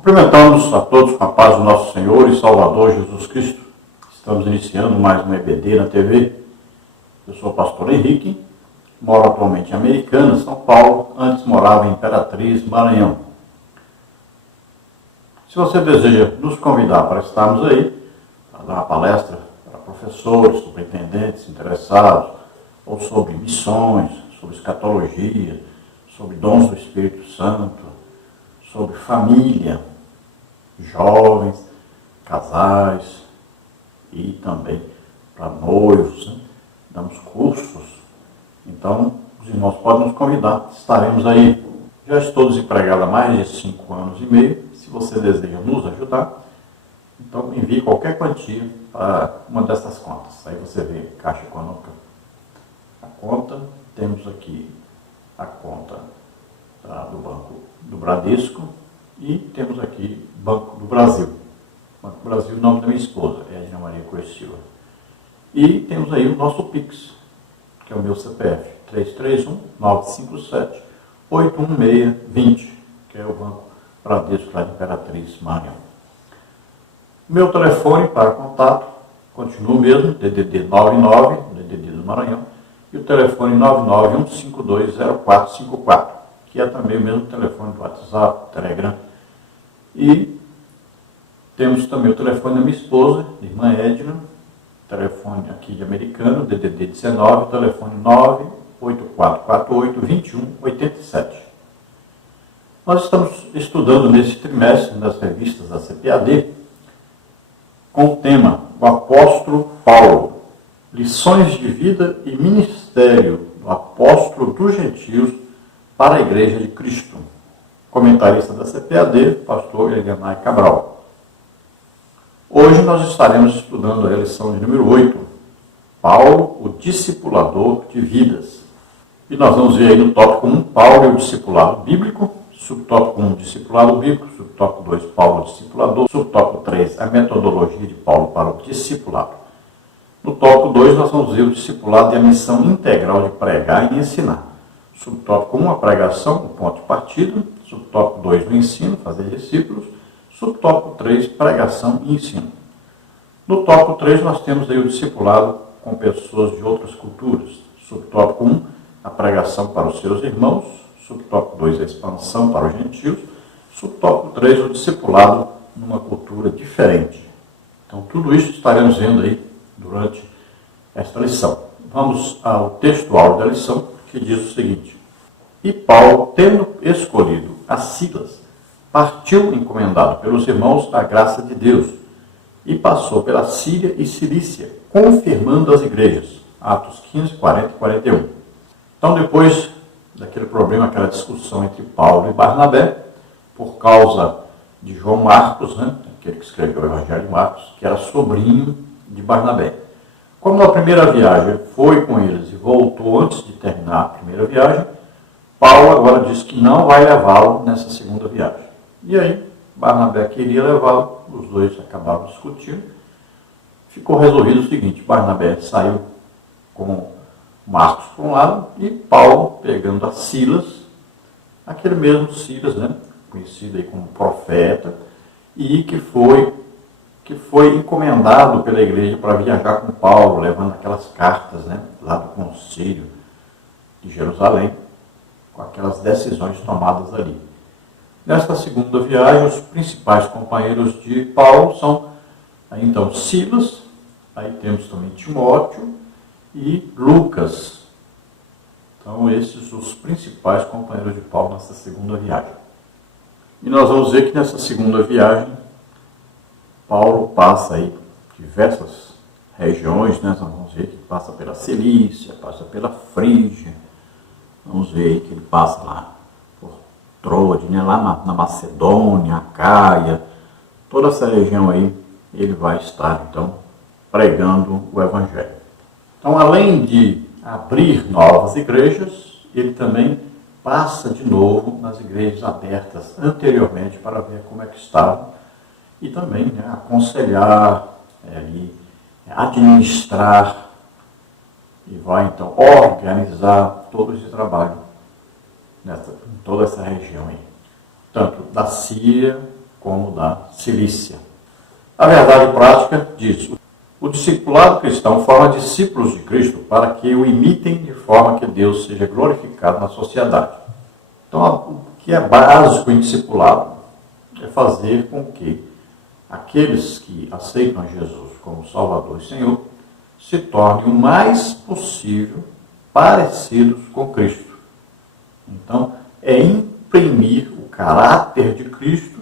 Cumprimentamos a todos com a paz do nosso Senhor e Salvador Jesus Cristo. Estamos iniciando mais um EBD na TV. Eu sou o pastor Henrique, moro atualmente em Americana, São Paulo, antes morava em Imperatriz, Maranhão. Se você deseja nos convidar para estarmos aí, para dar uma palestra para professores, superintendentes interessados, ou sobre missões, sobre escatologia, sobre dons do Espírito Santo, sobre família, jovens, casais e também para noivos, né? Damos cursos. Então, os irmãos podem nos convidar, estaremos aí. Já estou desempregado há mais de 5 anos e meio. Se você deseja nos ajudar, então envie qualquer quantia para uma dessas contas. Aí você vê Caixa Econômica. A conta, temos aqui a conta do Banco do Bradesco e temos aqui Banco do Brasil. Banco do Brasil, o nome da minha esposa, é Edna Maria Coelho Silva. E temos aí o nosso Pix, que é o meu CPF, 331-957-81620, que é o Banco Bradesco lá de Imperatriz, Maranhão. Meu telefone para contato continua o mesmo, DDD 99, DDD do Maranhão, e o telefone 991520454, que é também o mesmo telefone do WhatsApp, Telegram. E temos também o telefone da minha esposa, irmã Edna, telefone aqui de Americano, DDD 19, telefone 98448-2187. Nós estamos estudando nesse trimestre, nas revistas da CPAD, com o tema O Apóstolo Paulo, lições de vida e ministério do apóstolo dos gentios para a Igreja de Cristo. Comentarista da CPAD, pastor Elianai Cabral. Hoje nós estaremos estudando a lição de número 8, Paulo, o discipulador de vidas. E nós vamos ver aí no tópico 1, Paulo e o discipulado bíblico, subtópico 1, discipulado bíblico, subtópico 2, Paulo, o discipulador, subtópico 3, a metodologia de Paulo para o discipulado. No tópico 2, nós vamos ver o discipulado e a missão integral de pregar e ensinar. Subtópico 1, a pregação, o ponto de partida. Subtópico 2, o ensino, fazer discípulos. Subtópico 3, pregação e ensino. No tópico 3, nós temos aí o discipulado com pessoas de outras culturas. Subtópico 1, a pregação para os seus irmãos. Subtópico 2, a expansão para os gentios. Subtópico 3, o discipulado numa cultura diferente. Então, tudo isso estaremos vendo aí durante esta lição. Vamos ao textual da lição, que diz o seguinte: E Paulo, tendo escolhido a Silas, partiu encomendado pelos irmãos a graça de Deus, e passou pela Síria e Cilícia, confirmando as igrejas. Atos 15, 40 e 41. Então, depois daquele problema, aquela discussão entre Paulo e Barnabé, por causa de João Marcos, né, aquele que escreveu o Evangelho de Marcos, que era sobrinho de Barnabé. Como na primeira viagem foi com eles e voltou antes de terminar a primeira viagem, Paulo agora diz que não vai levá-lo nessa segunda viagem. E aí, Barnabé queria levá-lo, os dois acabaram discutindo. Ficou resolvido o seguinte: Barnabé saiu com Marcos por um lado e Paulo pegando a Silas, aquele mesmo Silas, né, conhecido aí como profeta, e que foi encomendado pela igreja para viajar com Paulo, levando aquelas cartas, né, lá do concílio de Jerusalém, com aquelas decisões tomadas ali. Nesta segunda viagem, os principais companheiros de Paulo são, aí, então, Silas, aí temos também Timóteo e Lucas. Então, esses os principais companheiros de Paulo nessa segunda viagem. E nós vamos ver que nessa segunda viagem, Paulo passa aí diversas regiões, né? Nós vamos ver que passa pela Cilícia, passa pela Frígia. Vamos ver aí que ele passa lá por Troade, né? Lá na Macedônia, Acaia, toda essa região aí, ele vai estar, então, pregando o Evangelho. Então, além de abrir novas igrejas, ele também passa de novo nas igrejas abertas anteriormente para ver como é que estavam e também, né, aconselhar, administrar e vai então organizar todo esse trabalho em toda essa região aí, tanto da Síria como da Cilícia. A verdade prática diz: o discipulado cristão forma discípulos de Cristo para que o imitem de forma que Deus seja glorificado na sociedade. Então, o que é básico em discipulado é fazer com que aqueles que aceitam Jesus como Salvador e Senhor se tornem o mais possível parecidos com Cristo. Então, é imprimir o caráter de Cristo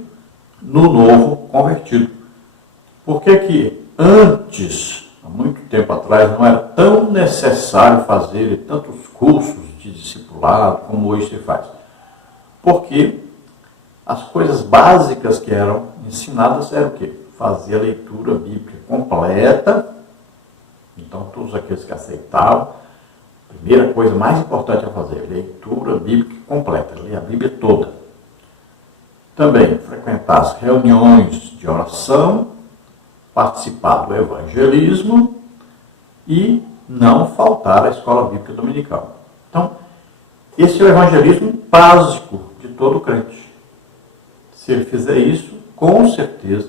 no novo convertido. Por que antes, há muito tempo atrás, não era tão necessário fazer tantos cursos de discipulado como hoje se faz? Porque as coisas básicas que eram ensinadas eram o quê? Fazer a leitura bíblica completa. Então, todos aqueles que aceitavam, a primeira coisa mais importante a fazer, leitura bíblica completa, ler a Bíblia toda. Também frequentar as reuniões de oração, participar do evangelismo e não faltar à escola bíblica dominical. Então, esse é o evangelismo básico de todo crente. Se ele fizer isso, com certeza,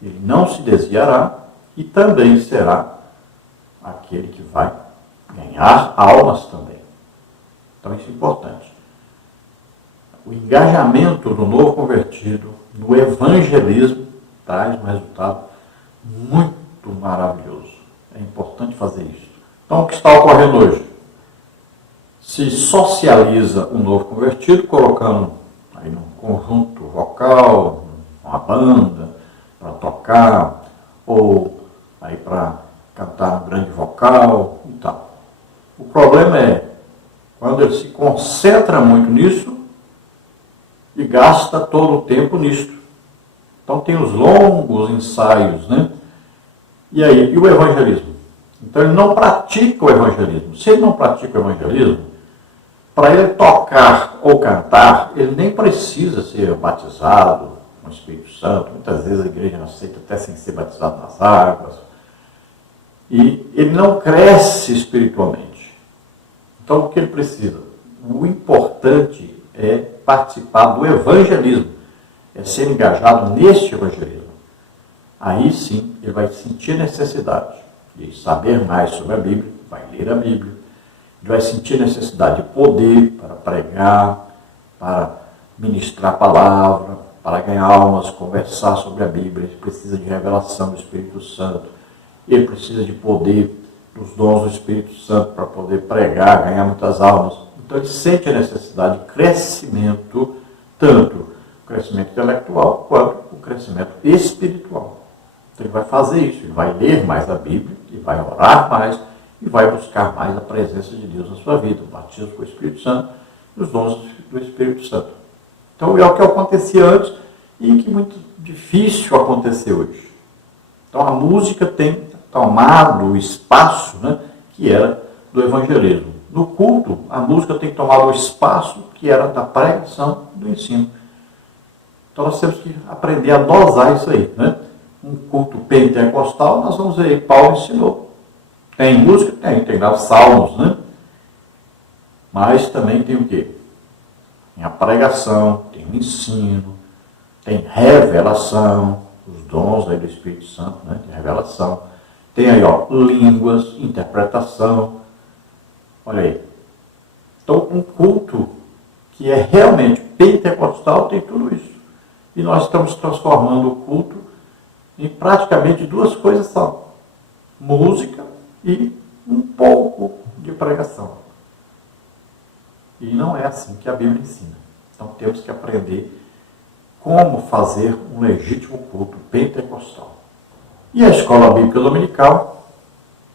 ele não se desviará e também será aquele que vai ganhar almas também. Então, isso é importante. O engajamento do novo convertido no evangelismo traz um resultado muito maravilhoso. É importante fazer isso. Então, o que está ocorrendo hoje? Se socializa o novo convertido, colocando aí num conjunto vocal, uma banda, para tocar, ou aí para cantar um grande vocal e tal. O problema é quando ele se concentra muito nisso e gasta todo o tempo nisso. Então tem os longos ensaios, né? E aí, e o evangelismo? Então ele não pratica o evangelismo. Se ele não pratica o evangelismo, para ele tocar ou cantar, ele nem precisa ser batizado com o Espírito Santo. Muitas vezes a igreja aceita até sem ser batizado nas águas. E ele não cresce espiritualmente. Então o que ele precisa? O importante é participar do evangelismo, é ser engajado neste evangelismo. Aí sim ele vai sentir necessidade de saber mais sobre a Bíblia, vai ler a Bíblia, ele vai sentir necessidade de poder para pregar, para ministrar a palavra, para ganhar almas, conversar sobre a Bíblia. Ele precisa de revelação do Espírito Santo, ele precisa de poder dos dons do Espírito Santo para poder pregar, ganhar muitas almas. Então ele sente a necessidade de crescimento, tanto o crescimento intelectual quanto o crescimento espiritual. Então ele vai fazer isso, ele vai ler mais a Bíblia, ele vai orar mais e vai buscar mais a presença de Deus na sua vida, o batismo com o Espírito Santo e os dons do Espírito Santo. Então é o que acontecia antes e que é muito difícil acontecer hoje. Então a música tem tomado o espaço, né, que era do evangelismo. No culto, a música tem tomado o espaço que era da pregação, do ensino. Então nós temos que aprender a dosar isso aí, né? Um culto pentecostal, nós vamos ver, Paulo ensinou. Tem música? Tem lá salmos, né? Mas também tem o quê? Tem a pregação, tem o ensino, tem revelação, os dons aí do Espírito Santo, né? Tem revelação. Tem aí, ó, línguas, interpretação. Olha aí. Então, um culto que é realmente pentecostal tem tudo isso. E nós estamos transformando o culto em praticamente duas coisas só: música e um pouco de pregação. E não é assim que a Bíblia ensina. Então temos que aprender como fazer um legítimo culto pentecostal. E a escola bíblica dominical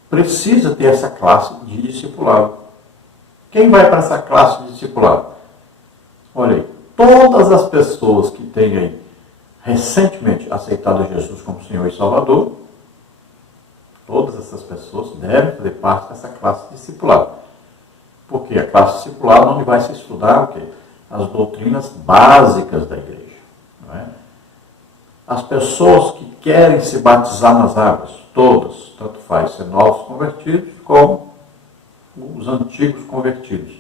precisa ter essa classe de discipulado. Quem vai para essa classe de discipulado? Olha aí, todas as pessoas que têm aí recentemente aceitado Jesus como Senhor e Salvador, todas essas pessoas devem fazer parte dessa classe de discipulado. Porque a classe de discipulado onde vai se estudar o quê? As doutrinas básicas da igreja. Não é? As pessoas que querem se batizar nas águas, todas, tanto faz ser novos convertidos como os antigos convertidos,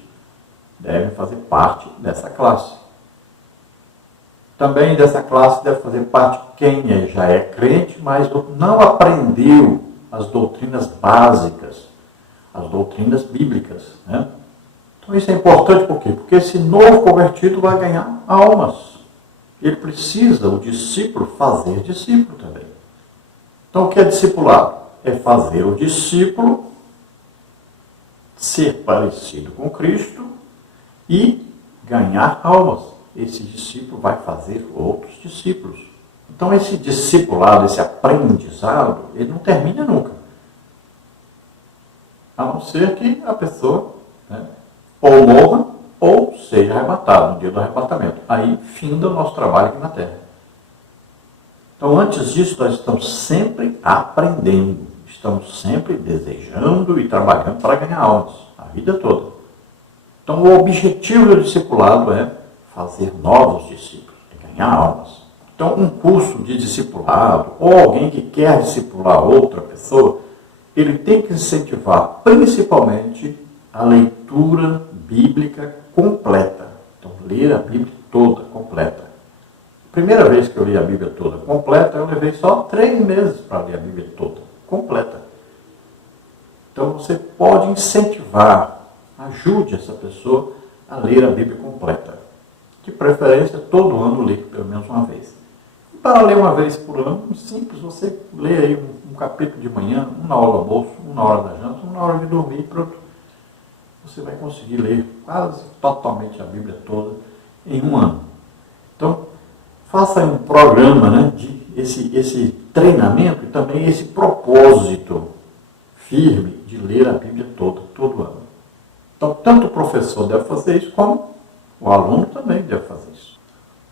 devem fazer parte dessa classe. Também dessa classe deve fazer parte quem já é crente, mas não aprendeu as doutrinas básicas, as doutrinas bíblicas, né? Então isso é importante por quê? Porque esse novo convertido vai ganhar almas. Ele precisa, o discípulo, fazer discípulo também. Então o que é discipulado? É fazer o discípulo ser parecido com Cristo e ganhar almas. Esse discípulo vai fazer outros discípulos. Então esse discipulado, esse aprendizado, ele não termina nunca. A não ser que a pessoa, né, ou morra ou seja arrebatado no dia do arrebatamento. Aí finda o nosso trabalho aqui na Terra. Então antes disso nós estamos sempre aprendendo, estamos sempre desejando e trabalhando para ganhar almas, a vida toda. Então o objetivo do discipulado é fazer novos discípulos, é ganhar almas. Então um curso de discipulado, ou alguém que quer discipular outra pessoa, ele tem que incentivar principalmente a leitura bíblica completa. Então ler a Bíblia toda, completa. Primeira vez que eu li a Bíblia toda completa, eu levei só 3 meses para ler a Bíblia toda, completa. Então você pode incentivar, ajude essa pessoa a ler a Bíblia completa. De preferência, todo ano ler pelo menos uma vez. E para ler uma vez por ano, simples, você lê aí um capítulo de manhã, um na hora do almoço, um na hora da janta, um na hora de dormir e pronto. Você vai conseguir ler quase totalmente a Bíblia toda em um ano. Então, faça um programa, né, de esse treinamento e também esse propósito firme de ler a Bíblia toda, todo ano. Então, tanto o professor deve fazer isso, como o aluno também deve fazer isso.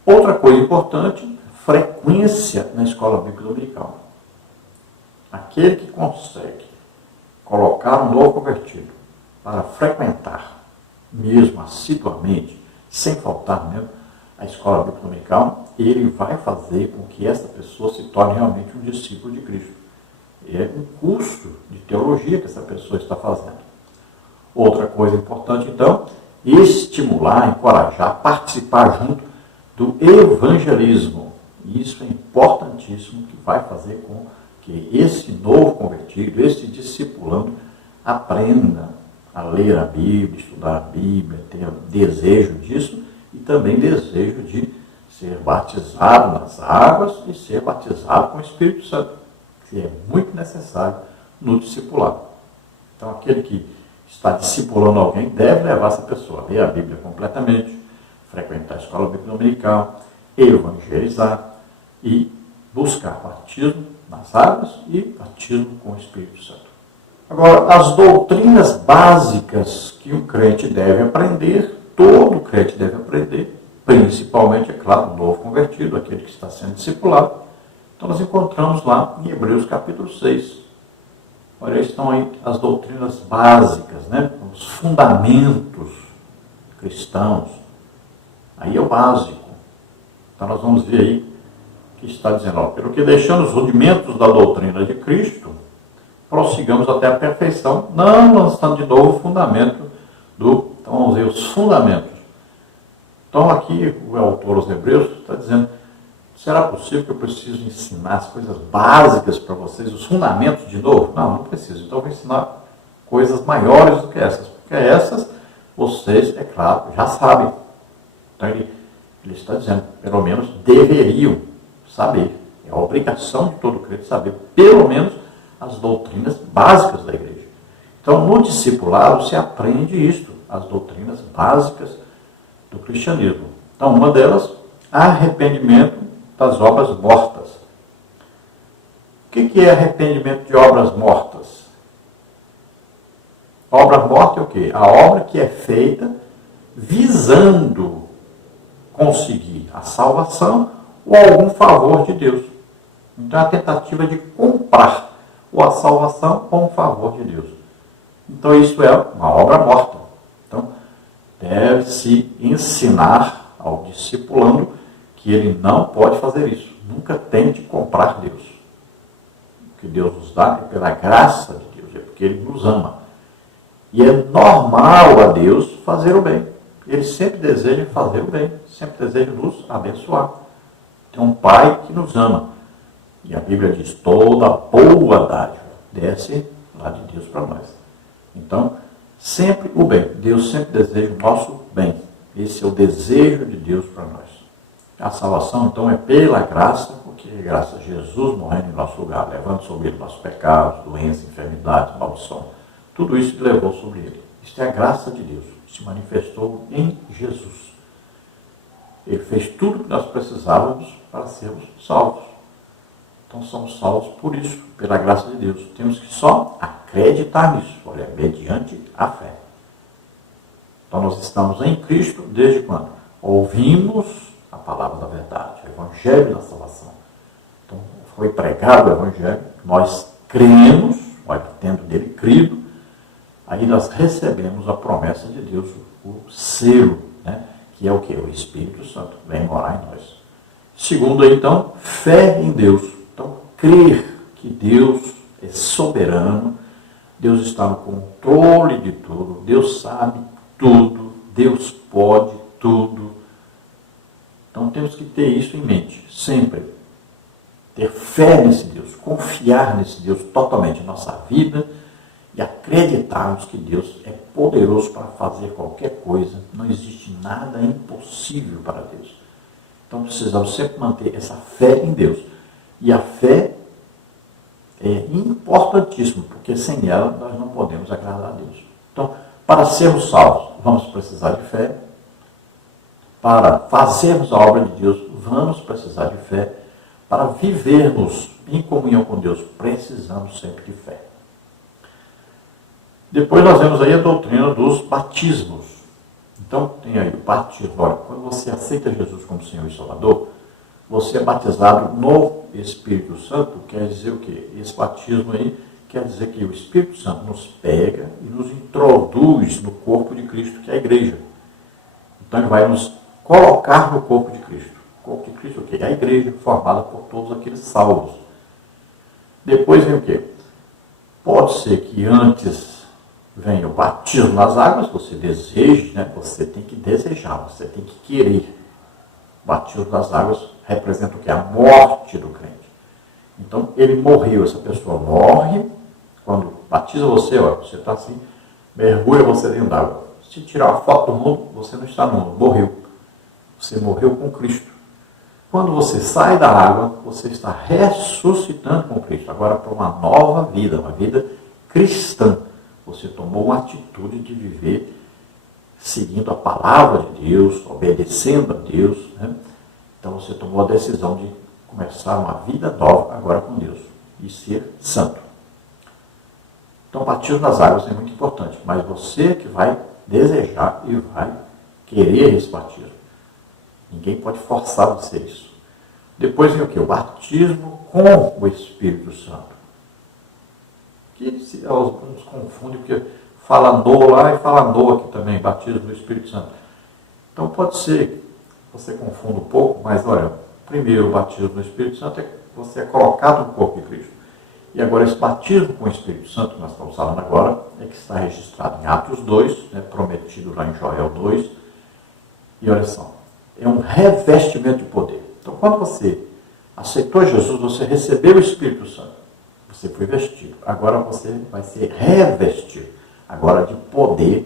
Outra coisa importante, frequência na escola bíblica dominical. Aquele que consegue colocar um novo convertido para frequentar, mesmo assiduamente, sem faltar mesmo, a escola bíblica dominical, ele vai fazer com que essa pessoa se torne realmente um discípulo de Cristo. É um curso de teologia que essa pessoa está fazendo. Outra coisa importante, então, estimular, encorajar, participar junto do evangelismo. Isso é importantíssimo, que vai fazer com que esse novo convertido, esse discipulando, aprenda a ler a Bíblia, estudar a Bíblia, tenha desejo disso e também desejo de ser batizado nas águas e ser batizado com o Espírito Santo, que é muito necessário no discipulado. Então, aquele que está discipulando alguém deve levar essa pessoa a ler a Bíblia completamente, frequentar a escola bíblica dominical, evangelizar e buscar batismo nas águas e batismo com o Espírito Santo. Agora, as doutrinas básicas que um crente deve aprender, todo crente deve aprender, principalmente, é claro, o novo convertido, aquele que está sendo discipulado. Então, nós encontramos lá em Hebreus capítulo 6. Olha, estão aí as doutrinas básicas, né? Os fundamentos cristãos. Aí é o básico. Então, nós vamos ver aí que está dizendo, ó, pelo que deixando os rudimentos da doutrina de Cristo, prossigamos até a perfeição, não lançando de novo o fundamento do... Então, vamos ver os fundamentos. Então, aqui o autor aos Hebreus está dizendo, será possível que eu preciso ensinar as coisas básicas para vocês, os fundamentos de novo? Não, não preciso. Então, eu vou ensinar coisas maiores do que essas, porque essas vocês, é claro, já sabem. Então, ele está dizendo, pelo menos deveriam saber. É a obrigação de todo crente saber, pelo menos, as doutrinas básicas da igreja. Então, no discipulado se aprende isto, as doutrinas básicas do cristianismo. Então, uma delas, arrependimento das obras mortas. O que é arrependimento de obras mortas? Obra morta é o quê? A obra que é feita visando conseguir a salvação ou algum favor de Deus. Então, é a tentativa de comprar ou a salvação ou um favor de Deus. Então, isso é uma obra morta. Então, deve-se ensinar ao discipulando que ele não pode fazer isso. Nunca tente comprar Deus. O que Deus nos dá é pela graça de Deus, é porque Ele nos ama. E é normal a Deus fazer o bem. Ele sempre deseja fazer o bem, sempre deseja nos abençoar. tem um Pai que nos ama. E a Bíblia diz, toda boa dádiva desce lá de Deus para nós. Então, sempre o bem. Deus sempre deseja o nosso bem. Esse é o desejo de Deus para nós. A salvação, então, é pela graça, porque graças a Jesus morrendo em nosso lugar, levando sobre ele nossos pecados, doenças, enfermidades, maldição. Tudo isso ele levou sobre ele. Isto é a graça de Deus, que se manifestou em Jesus. Ele fez tudo o que nós precisávamos para sermos salvos. Então somos salvos por isso, pela graça de Deus. Temos que só acreditar nisso, olha, mediante a fé. Então nós estamos em Cristo desde quando? Ouvimos a palavra da verdade, o Evangelho da salvação. Então foi pregado o Evangelho, nós cremos, olha, tendo dele crido, aí nós recebemos a promessa de Deus, o selo, né? Que é o que? O Espírito Santo vem morar em nós. Segundo, então, fé em Deus. Então, crer que Deus é soberano, Deus está no controle de tudo, Deus sabe tudo, Deus pode tudo. Então, temos que ter isso em mente, sempre. Ter fé nesse Deus, confiar nesse Deus totalmente em nossa vida e acreditarmos que Deus é poderoso para fazer qualquer coisa. Não existe nada impossível para Deus. Então, precisamos sempre manter essa fé em Deus. E a fé é importantíssima, porque sem ela nós não podemos agradar a Deus. Então, para sermos salvos, vamos precisar de fé. Para fazermos a obra de Deus, vamos precisar de fé. Para vivermos em comunhão com Deus, precisamos sempre de fé. Depois nós vemos aí a doutrina dos batismos. Então, tem aí o batismo. Olha, quando você aceita Jesus como Senhor e Salvador, você é batizado no Espírito Santo. Quer dizer o quê? Esse batismo aí quer dizer que o Espírito Santo nos pega e nos introduz no corpo de Cristo, que é a igreja. Então, ele vai nos colocar no corpo de Cristo. O corpo de Cristo é o quê? É a igreja formada por todos aqueles salvos. Depois vem o quê? Pode ser que antes venha o batismo nas águas, você deseja, né? Você tem que desejar, você tem que querer. O batismo nas águas representa o que? A morte do crente. Então, ele morreu, essa pessoa morre, quando batiza você, ó, você está assim, mergulha você dentro d'água. Se tirar uma foto do mundo, você não está no mundo, morreu. Você morreu com Cristo. Quando você sai da água, você está ressuscitando com Cristo, agora para uma nova vida, uma vida cristã. Você tomou uma atitude de viver seguindo a palavra de Deus, obedecendo a Deus, né? Então você tomou a decisão de começar uma vida nova agora com Deus e ser santo. Então o batismo nas águas é muito importante, mas você que vai desejar e vai querer esse batismo. Ninguém pode forçar você isso. Depois vem o quê? O batismo com o Espírito Santo. Que alguns confundem, porque fala no lá e fala no aqui também, batismo do Espírito Santo. Então pode ser que você confunda um pouco, mas olha, primeiro o batismo do Espírito Santo é que você é colocado no corpo de Cristo. E agora esse batismo com o Espírito Santo, que nós estamos falando agora, é que está registrado em Atos 2, né, prometido lá em Joel 2. E olha só, é um revestimento de poder. Então quando você aceitou Jesus, você recebeu o Espírito Santo. Você foi vestido. Agora você vai ser revestido. Agora de poder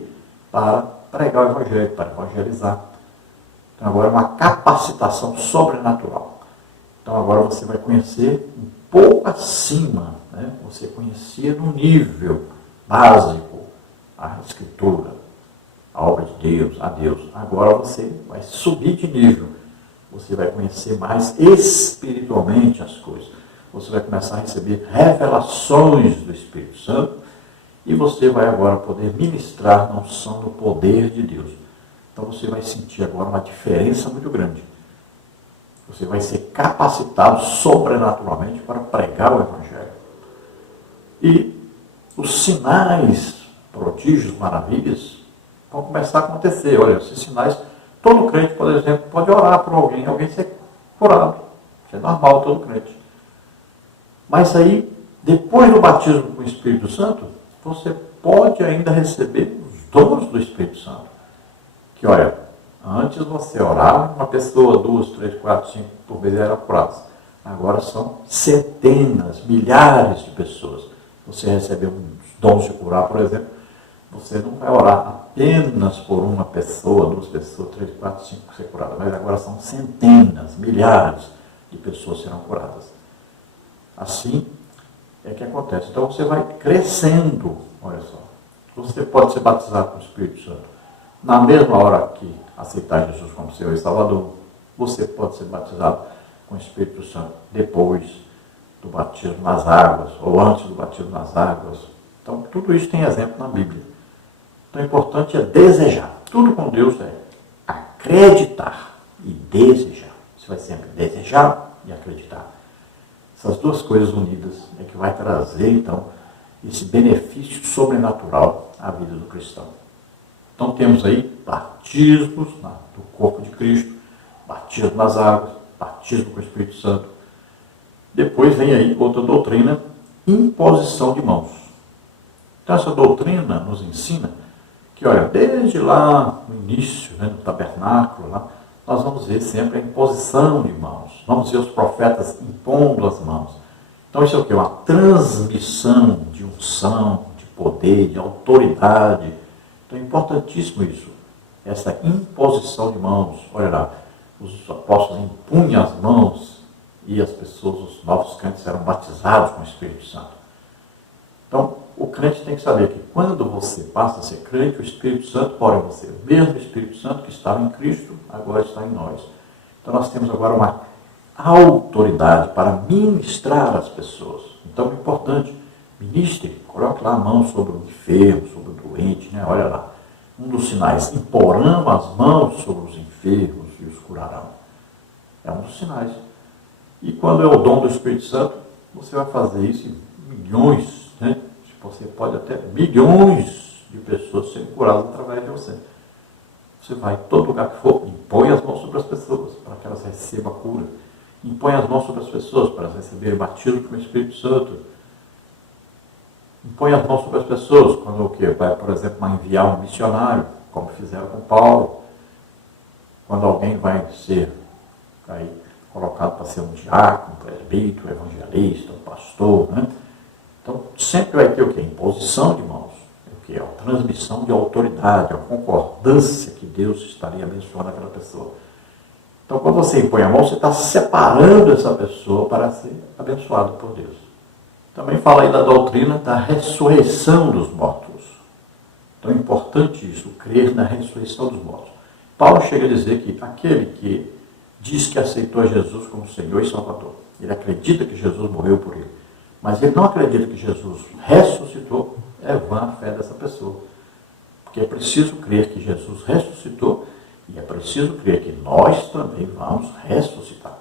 para pregar o Evangelho, para evangelizar. Então agora é uma capacitação sobrenatural. Então agora você vai conhecer um pouco acima, né? Você conhecia no nível básico a Escritura, a obra de Deus, a Deus. Agora você vai subir de nível. Você vai conhecer mais espiritualmente as coisas. Você vai começar a receber revelações do Espírito Santo e você vai agora poder ministrar na unção do poder de Deus. Então você vai sentir agora uma diferença muito grande. Você vai ser capacitado sobrenaturalmente para pregar o Evangelho. E os sinais, prodígios, maravilhas vão começar a acontecer. Olha, esses sinais, todo crente, por exemplo, pode orar por alguém ser curado. Isso é normal, todo crente. Mas aí, depois do batismo com o Espírito Santo, você pode ainda receber os dons do Espírito Santo. Que olha, Antes você orava, uma pessoa, 2, 3, 4, 5 por vez eram curadas. Agora são centenas, milhares de pessoas. Você recebeu uns dons de curar, por exemplo, você não vai orar apenas por uma pessoa, 2 pessoas, 3, 4, 5 ser curadas, mas agora são centenas, milhares de pessoas serão curadas. Assim é que acontece. Então você vai crescendo, olha só. Você pode ser batizado com o Espírito Santo na mesma hora que aceitar Jesus como Senhor e Salvador. Você pode ser batizado com o Espírito Santo depois do batismo nas águas, ou antes do batismo nas águas. Então, tudo isso tem exemplo na Bíblia. Então, o importante é desejar. Tudo com Deus é acreditar e desejar. Você vai sempre desejar e acreditar. Essas duas coisas unidas é que vai trazer, então, esse benefício sobrenatural à vida do cristão. Então, temos aí batismos do corpo de Cristo, batismo nas águas, batismo com o Espírito Santo. Depois vem aí outra doutrina, imposição de mãos. Então, essa doutrina nos ensina que, olha, desde lá no início, no tabernáculo, lá, nós vamos ver sempre a imposição de mãos. Vamos ver os profetas impondo as mãos. Então, isso é o quê? Uma transmissão de unção, de poder, de autoridade. Então, é importantíssimo isso. Essa imposição de mãos. Olha lá, os apóstolos impunham as mãos e as pessoas, os novos crentes, eram batizados com o Espírito Santo. Então, o crente tem que saber que quando você passa a ser crente, o Espírito Santo mora em você. O mesmo Espírito Santo que estava em Cristo, agora está em nós. Então, nós temos agora uma autoridade para ministrar as pessoas. Então, é importante, ministre, coloque lá a mão sobre o enfermo, sobre o doente, né? Olha lá. Um dos sinais, imporão as mãos sobre os enfermos e os curarão. É um dos sinais. E quando é o dom do Espírito Santo, você vai fazer isso em milhões, né? Você pode até milhões de pessoas serem curadas através de você. Você vai em todo lugar que for, impõe as mãos sobre as pessoas para que elas recebam a cura. Impõe as mãos sobre as pessoas para elas receberem batismo com o Espírito Santo. Impõe as mãos sobre as pessoas quando o quê? Vai, por exemplo, enviar um missionário, como fizeram com Paulo. Quando alguém vai ser aí, colocado para ser um diácono, um presbítero, um evangelista, um pastor, né? Então, sempre vai ter o quê? Imposição de mãos. O quê? A transmissão de autoridade, a concordância que Deus estaria abençoando aquela pessoa. Então, quando você impõe a mão, você está separando essa pessoa para ser abençoado por Deus. Também fala aí da doutrina da ressurreição dos mortos. Então, é importante isso, crer na ressurreição dos mortos. Paulo chega a dizer que aquele que diz que aceitou Jesus como Senhor e Salvador, ele acredita que Jesus morreu por ele, mas ele não acredita que Jesus ressuscitou, é vã a fé dessa pessoa. Porque é preciso crer que Jesus ressuscitou e é preciso crer que nós também vamos ressuscitar.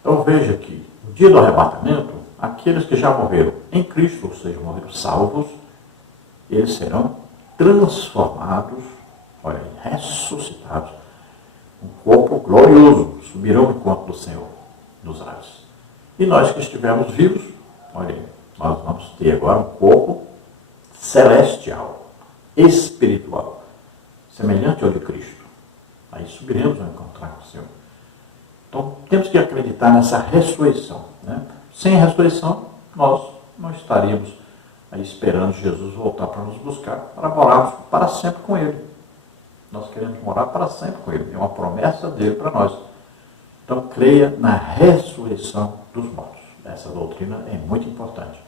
Então veja que no dia do arrebatamento, aqueles que já morreram em Cristo, ou seja, morreram salvos, eles serão transformados, olha aí, ressuscitados, um corpo glorioso, subirão ao encontro do Senhor nos ares. E nós que estivermos vivos, olha aí, nós vamos ter agora um corpo celestial, espiritual, semelhante ao de Cristo. Aí subiremos ao encontrar com o Senhor. Então, temos que acreditar nessa ressurreição, né? Sem ressurreição, nós não estaríamos aí esperando Jesus voltar para nos buscar, para morarmos para sempre com Ele. Nós queremos morar para sempre com Ele. É uma promessa dele para nós. Então, creia na ressurreição dos mortos. Essa doutrina é muito importante.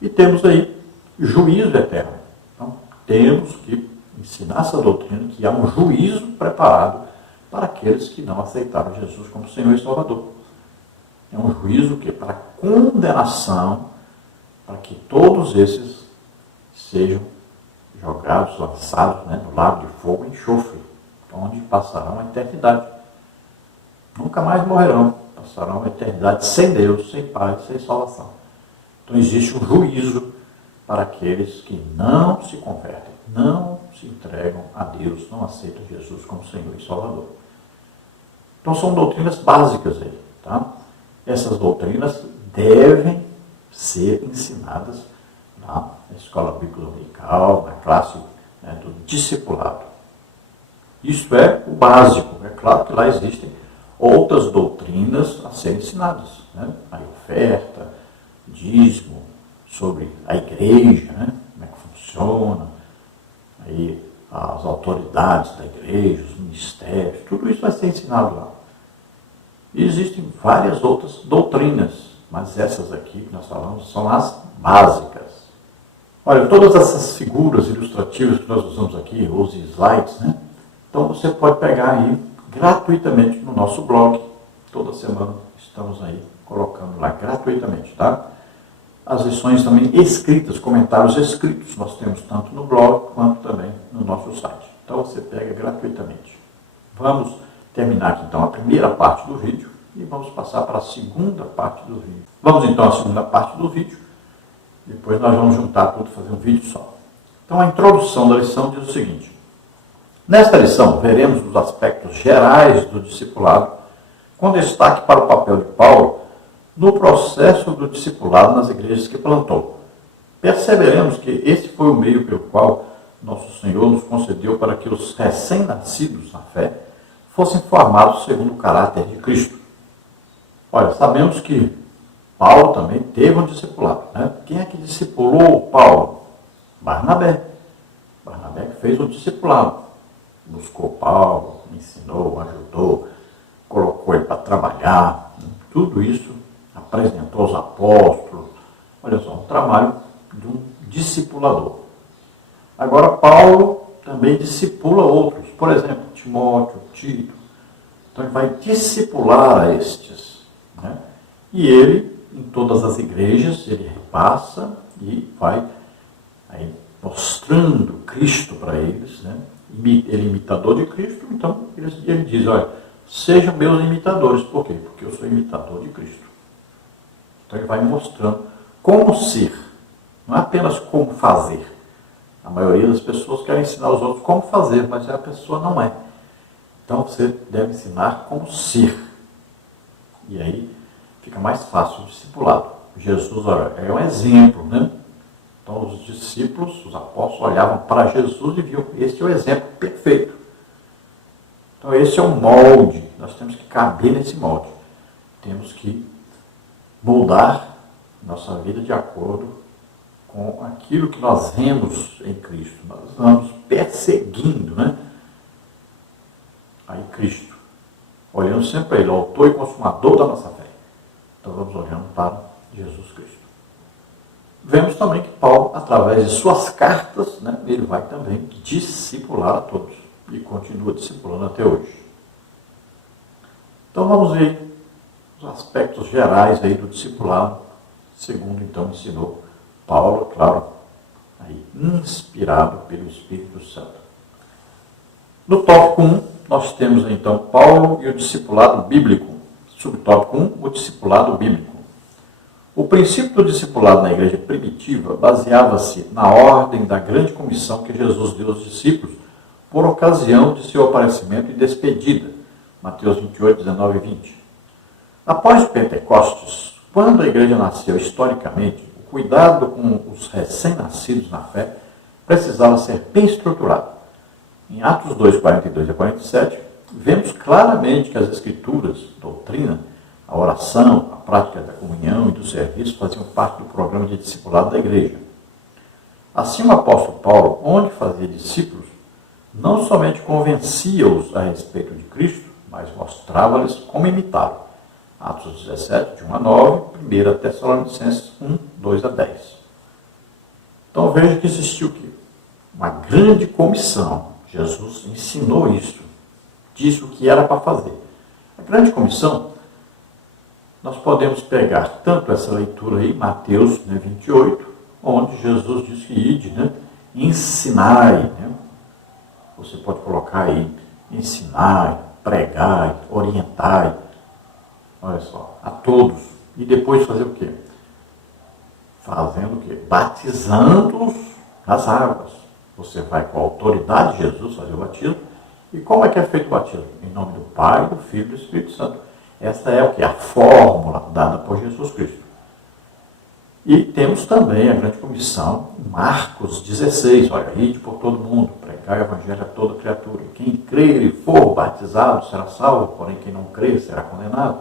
E temos aí juízo eterno. Então, temos que ensinar essa doutrina que há um juízo preparado para aqueles que não aceitaram Jesus como Senhor e Salvador. É um juízo que para condenação, para que todos esses sejam jogados, lançados, né, no lago de fogo e enxofre, onde passarão a eternidade. Nunca mais morrerão, passarão a eternidade sem Deus, sem paz, sem salvação. Então existe um juízo para aqueles que não se convertem, não se entregam a Deus, não aceitam Jesus como Senhor e Salvador. Então são doutrinas básicas aí, tá? Essas doutrinas devem ser ensinadas na escola bíblica dominical, na classe, né, do discipulado. Isso é o básico. É claro que lá existem outras doutrinas a serem ensinadas, né? A oferta, dízimo, sobre a igreja, né? Como é que funciona, aí as autoridades da igreja, os ministérios, tudo isso vai ser ensinado lá. E existem várias outras doutrinas, mas essas aqui que nós falamos são as básicas. Olha, todas essas figuras ilustrativas que nós usamos aqui, os slides, né? Então você pode pegar aí gratuitamente no nosso blog. Toda semana estamos aí colocando lá gratuitamente, tá? As lições também escritas, comentários escritos, nós temos tanto no blog quanto também no nosso site. Então você pega gratuitamente. Vamos terminar aqui então a primeira parte do vídeo e vamos passar para a segunda parte do vídeo. Vamos então à segunda parte do vídeo, depois nós vamos juntar tudo e fazer um vídeo só. Então a introdução da lição diz o seguinte: nesta lição veremos os aspectos gerais do discipulado, com destaque para o papel de Paulo no processo do discipulado nas igrejas que plantou. Perceberemos que esse foi o meio pelo qual nosso Senhor nos concedeu para que os recém-nascidos na fé fossem formados segundo o caráter de Cristo. Olha, sabemos que Paulo também teve um discipulado, né? Quem é que discipulou Paulo? Barnabé. Barnabé que fez o discipulado. Buscou Paulo, ensinou, ajudou, colocou ele para trabalhar, tudo isso apresentou aos apóstolos. Olha só, um trabalho de um discipulador. Agora, Paulo também discipula outros, por exemplo, Timóteo, Tito. Então, ele vai discipular a estes, né? E ele, em todas as igrejas, ele repassa e vai aí, mostrando Cristo para eles, né? Ele é imitador de Cristo, então ele diz, olha, sejam meus imitadores. Por quê? Porque eu sou imitador de Cristo. Então ele vai mostrando como ser, não é apenas como fazer. A maioria das pessoas querem ensinar os outros como fazer, mas a pessoa não é. Então você deve ensinar como ser. E aí fica mais fácil o discipulado. Jesus, olha, é um exemplo, né? Então os discípulos, os apóstolos olhavam para Jesus e viam, este é o exemplo perfeito. Então esse é um molde, nós temos que caber nesse molde. Temos que moldar nossa vida de acordo com aquilo que nós vemos em Cristo. Nós vamos perseguindo, né? Aí Cristo, olhando sempre para Ele, o autor e consumador da nossa fé. Então vamos olhando para Jesus Cristo. Vemos também que Paulo, através de suas cartas, né, ele vai também discipular a todos. E continua discipulando até hoje. Então vamos ver os aspectos gerais aí do discipulado, segundo então ensinou Paulo, claro, aí, inspirado pelo Espírito Santo. No tópico 1, nós temos então Paulo e o discipulado bíblico. Subtópico 1, o discipulado bíblico. O princípio do discipulado na igreja primitiva baseava-se na ordem da grande comissão que Jesus deu aos discípulos por ocasião de seu aparecimento e despedida. Mateus 28, 19 e 20. Após Pentecostes, quando a igreja nasceu historicamente, o cuidado com os recém-nascidos na fé precisava ser bem estruturado. Em Atos 2, 42 a 47, vemos claramente que as escrituras, doutrina, a oração, a prática da comunhão e do serviço faziam parte do programa de discipulado da igreja. Assim, o apóstolo Paulo, onde fazia discípulos, não somente convencia-os a respeito de Cristo, mas mostrava-lhes como imitá-lo. Atos 17, de 1 a 9, 1 Tessalonicenses 1, 2 a 10. Então veja que existiu o quê? Uma grande comissão. Jesus ensinou isso, disse o que era para fazer. A grande comissão, nós podemos pegar tanto essa leitura aí, Mateus 28, onde Jesus diz que ide, né? Ensinai, né? Você pode colocar aí, ensinai, pregai, orientai, olha só, a todos. E depois fazer o quê? Fazendo o quê? Batizando-os nas águas. Você vai com a autoridade de Jesus fazer o batismo. E como é que é feito o batismo? Em nome do Pai, do Filho e do Espírito Santo. Essa é o que? A fórmula dada por Jesus Cristo. E temos também a grande comissão, Marcos 16, olha, ide por todo mundo, pregar pregar o evangelho a toda criatura. Quem crer e for batizado será salvo, porém quem não crer será condenado.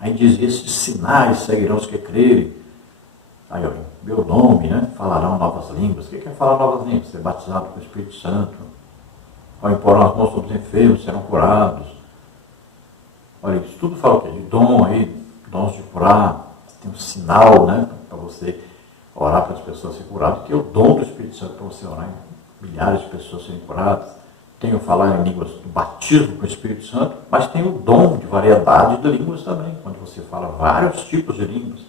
Aí diz, esses sinais seguirão os que crerem. Aí, ó, meu nome, né? Falarão novas línguas. O que é falar novas línguas? Ser batizado com o Espírito Santo. Ao imporão as mãos sobre os enfermos, serão curados. Olha, isso tudo fala o quê? De dom aí, dons de curar. Tem um sinal, né? Para você orar para as pessoas serem curadas. Tem o dom do Espírito Santo para você orar em milhares de pessoas serem curadas. Tem o falar em línguas do batismo com o Espírito Santo, mas tem o dom de variedade de línguas também, quando você fala vários tipos de línguas.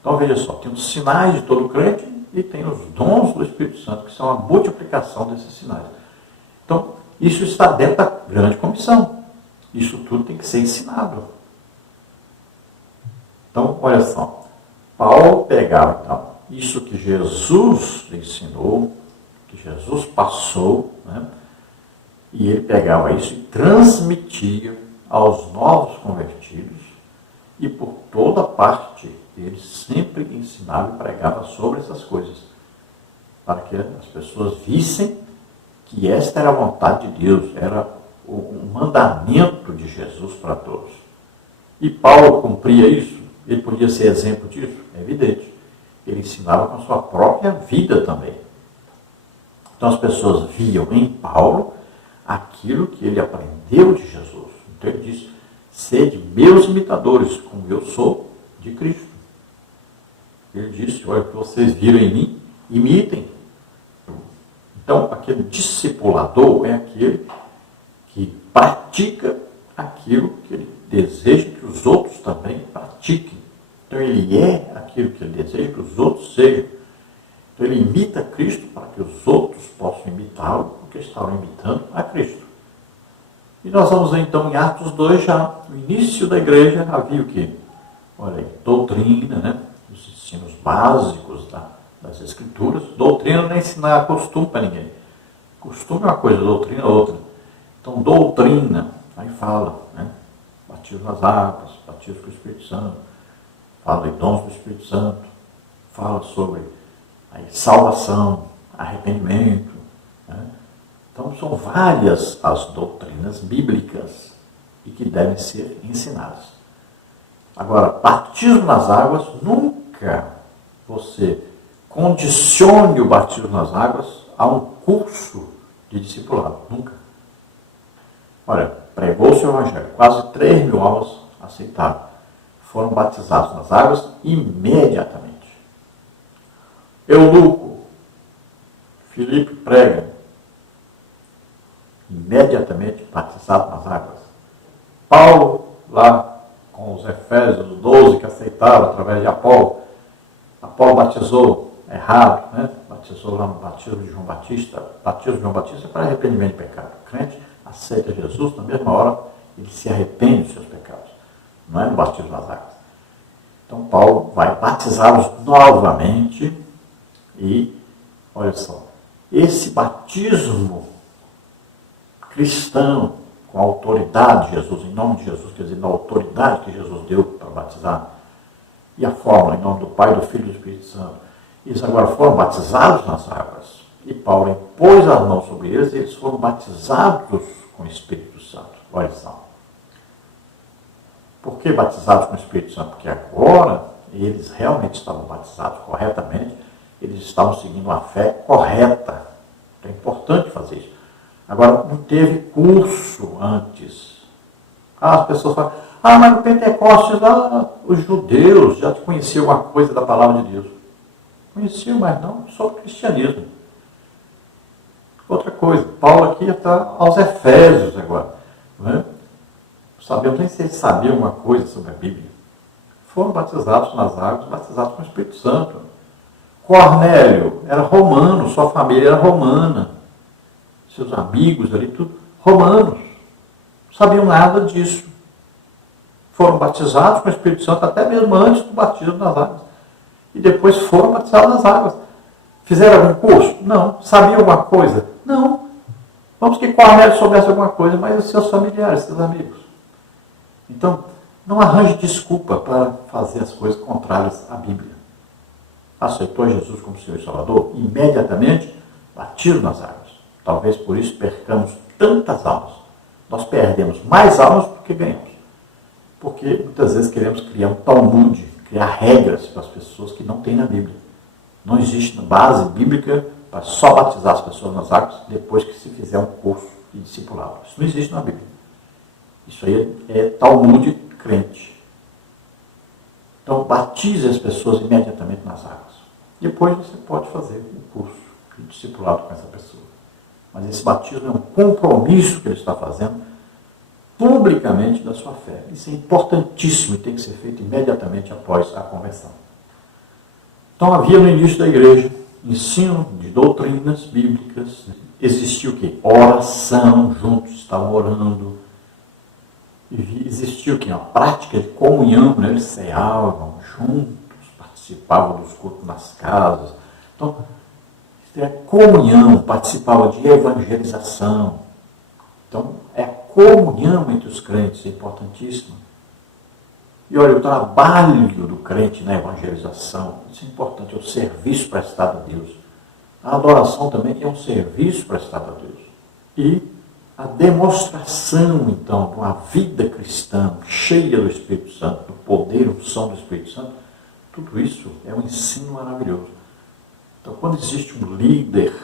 Então veja só, tem os sinais de todo crente e tem os dons do Espírito Santo, que são a multiplicação desses sinais. Então, isso está dentro da grande comissão. Isso tudo tem que ser ensinado. Então, olha só, Paulo pegava então, isso que Jesus ensinou, que Jesus passou, né? E ele pegava isso e transmitia aos novos convertidos, e por toda parte ele sempre ensinava e pregava sobre essas coisas, para que as pessoas vissem que esta era a vontade de Deus, era o mandamento de Jesus para todos. E Paulo cumpria isso, ele podia ser exemplo disso, é evidente. Ele ensinava com a sua própria vida também. Então as pessoas viam em Paulo aquilo que ele aprendeu de Jesus. Então ele diz, sede meus imitadores, como eu sou de Cristo. Ele disse, olha, o que vocês viram em mim, imitem. Então aquele discipulador é aquele que pratica aquilo que ele deseja que os outros também pratiquem. Então ele é aquilo que ele deseja que os outros sejam. Então ele imita Cristo para que os outros possam imitá-lo, porque estavam imitando a Cristo. E nós vamos ver então em Atos 2 já, no início da igreja havia o quê? Olha aí, doutrina, né? Os ensinos básicos das Escrituras. Doutrina não é ensinar costume para ninguém. Costume é uma coisa, doutrina é outra. Então doutrina, aí fala, né? Batismo nas águas, batismo com o Espírito Santo, fala de dons do Espírito Santo, fala sobre aí, salvação, arrependimento. Né? Então, são várias as doutrinas bíblicas e que devem ser ensinadas. Agora, batismo nas águas, nunca você condicione o batismo nas águas a um curso de discipulado. Nunca. Olha, pregou-se o Evangelho, quase 3.000 almas aceitaram. Foram batizados nas águas imediatamente. Eunuco, Filipe prega, imediatamente batizado nas águas. Paulo, lá com os Efésios, os 12 que aceitaram através de Apolo batizou errado, né? Batizou lá no batismo de João Batista. Batismo de João Batista é para arrependimento de pecado. O crente aceita Jesus, na mesma hora ele se arrepende dos seus pecados. Não é no batismo nas águas. Então Paulo vai batizá-los novamente. E, olha só, esse batismo cristão, com a autoridade de Jesus, em nome de Jesus, quer dizer, na autoridade que Jesus deu para batizar, e a fórmula, em nome do Pai, do Filho e do Espírito Santo, eles agora foram batizados nas águas, e Paulo impôs as mãos sobre eles, e eles foram batizados com o Espírito Santo. Olha só. Por que batizados com o Espírito Santo? Porque agora eles realmente estavam batizados corretamente, eles estavam seguindo uma fé correta. Então é importante fazer isso. Agora, não teve curso antes. As pessoas falam, mas no Pentecostes lá, os judeus já conheciam uma coisa da palavra de Deus. Conheciam, mas não sobre o cristianismo. Outra coisa, Paulo aqui está aos Efésios agora. Não é? Sabemos nem se eles sabiam alguma coisa sobre a Bíblia. Foram batizados nas águas, batizados com o Espírito Santo. Cornélio era romano, sua família era romana. Seus amigos ali, tudo romanos. Não sabiam nada disso. Foram batizados com o Espírito Santo até mesmo antes do batismo nas águas. E depois foram batizados nas águas. Fizeram algum curso? Não. Sabiam alguma coisa? Não. Vamos que Cornélio soubesse alguma coisa, mas os seus familiares, seus amigos. Então, não arranje desculpa para fazer as coisas contrárias à Bíblia. Aceitou Jesus como Senhor e Salvador? Imediatamente, batismo nas águas. Talvez por isso percamos tantas almas. Nós perdemos mais almas do que ganhamos. Porque muitas vezes queremos criar um Talmud, criar regras para as pessoas que não tem na Bíblia. Não existe base bíblica para só batizar as pessoas nas águas depois que se fizer um curso de discipulado. Isso não existe na Bíblia. Isso aí é Talmud crente. Então, batize as pessoas imediatamente nas águas. Depois você pode fazer um curso de discipulado com essa pessoa. Mas esse batismo é um compromisso que ele está fazendo publicamente da sua fé. Isso é importantíssimo e tem que ser feito imediatamente após a conversão. Então, havia no início da igreja ensino de doutrinas bíblicas. Existia o quê? Oração, juntos estavam orando. Existia o quê? Uma prática de comunhão, né? Eles ceavam juntos, participavam dos cultos nas casas. Então, isso é comunhão, participavam de evangelização. Então, é a comunhão entre os crentes, é importantíssimo. E olha, o trabalho do crente na evangelização, isso é importante, é o serviço prestado a Deus. A adoração também é um serviço prestado a Deus. E a demonstração, então, de uma vida cristã cheia do Espírito Santo, do poder e unção do Espírito Santo, tudo isso é um ensino maravilhoso. Então, quando existe um líder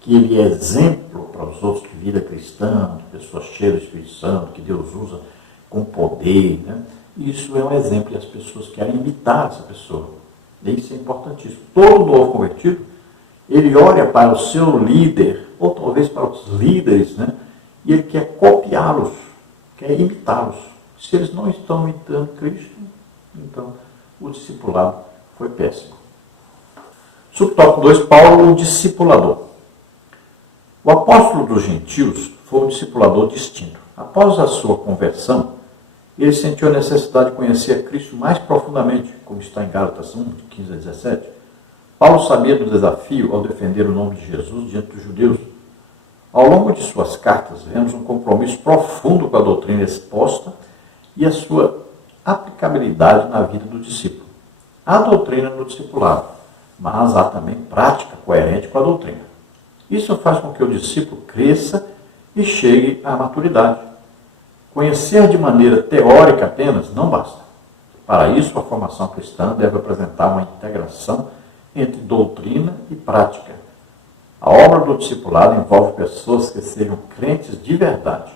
que ele é exemplo para os outros de vida cristã, de pessoas cheias do Espírito Santo, que Deus usa com poder, né? Isso é um exemplo e as pessoas querem imitar essa pessoa. E isso é importantíssimo. Todo novo convertido, ele olha para o seu líder, ou talvez para os líderes, né? E ele quer copiá-los, quer imitá-los. Se eles não estão imitando Cristo, então o discipulado foi péssimo. Subtópico 2, Paulo, o discipulador. O apóstolo dos gentios foi um discipulador distinto. Após a sua conversão, ele sentiu a necessidade de conhecer Cristo mais profundamente, como está em Gálatas 1, 15 a 17. Paulo sabia do desafio ao defender o nome de Jesus diante dos judeus. Ao longo de suas cartas, vemos um compromisso profundo com a doutrina exposta e a sua aplicabilidade na vida do discípulo. Há doutrina no discipulado, mas há também prática coerente com a doutrina. Isso faz com que o discípulo cresça e chegue à maturidade. Conhecer de maneira teórica apenas não basta. Para isso, a formação cristã deve apresentar uma integração entre doutrina e prática. A obra do discipulado envolve pessoas que sejam crentes de verdade,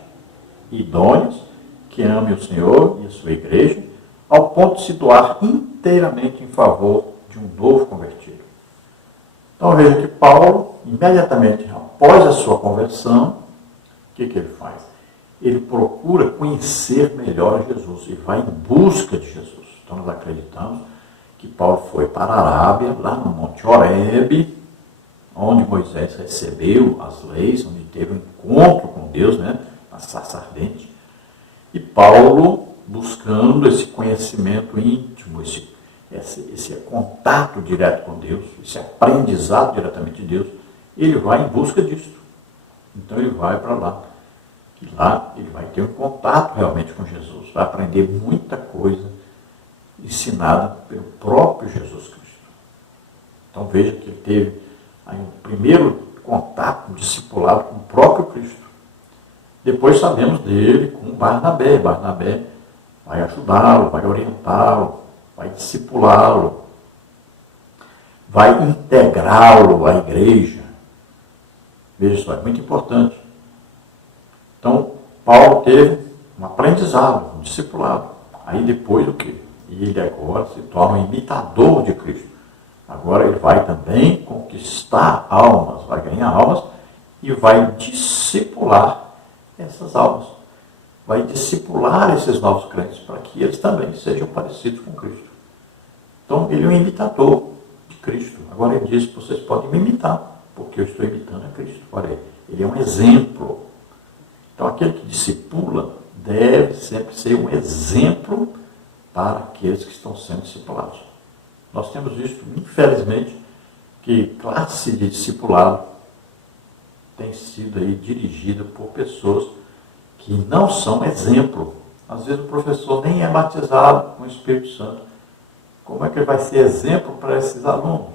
idôneos, que amem o Senhor e a sua igreja, ao ponto de se doar inteiramente em favor de um novo convertido. Então veja que Paulo, imediatamente após a sua conversão, o que ele faz? Ele procura conhecer melhor Jesus e vai em busca de Jesus. Então nós acreditamos que Paulo foi para a Arábia, lá no Monte Horebe, onde Moisés recebeu as leis, onde teve um encontro com Deus, né, na sarça ardente. E Paulo, buscando esse conhecimento íntimo, esse contato direto com Deus, esse aprendizado diretamente de Deus, ele vai em busca disso. Então ele vai para lá. E lá ele vai ter um contato realmente com Jesus, vai aprender muita coisa ensinada pelo próprio Jesus Cristo. Então veja que ele teve aí um primeiro contato, um discipulado com o próprio Cristo. Depois sabemos dele com Barnabé. Barnabé vai ajudá-lo, vai orientá-lo, vai discipulá-lo, vai integrá-lo à igreja. Veja só, é muito importante. Então, Paulo teve um aprendizado, um discipulado. Aí depois o quê? Ele agora se torna um imitador de Cristo. Agora ele vai também conquistar almas, vai ganhar almas e vai discipular essas almas. Vai discipular esses novos crentes para que eles também sejam parecidos com Cristo. Então, ele é um imitador de Cristo. Agora ele diz, vocês podem me imitar, porque eu estou imitando a Cristo. Olha, ele é um exemplo. Então, aquele que discipula deve sempre ser um exemplo para aqueles que estão sendo discipulados. Nós temos visto, infelizmente, que classe de discipulado tem sido aí dirigida por pessoas que não são exemplo. Às vezes o professor nem é batizado com o Espírito Santo. Como é que ele vai ser exemplo para esses alunos?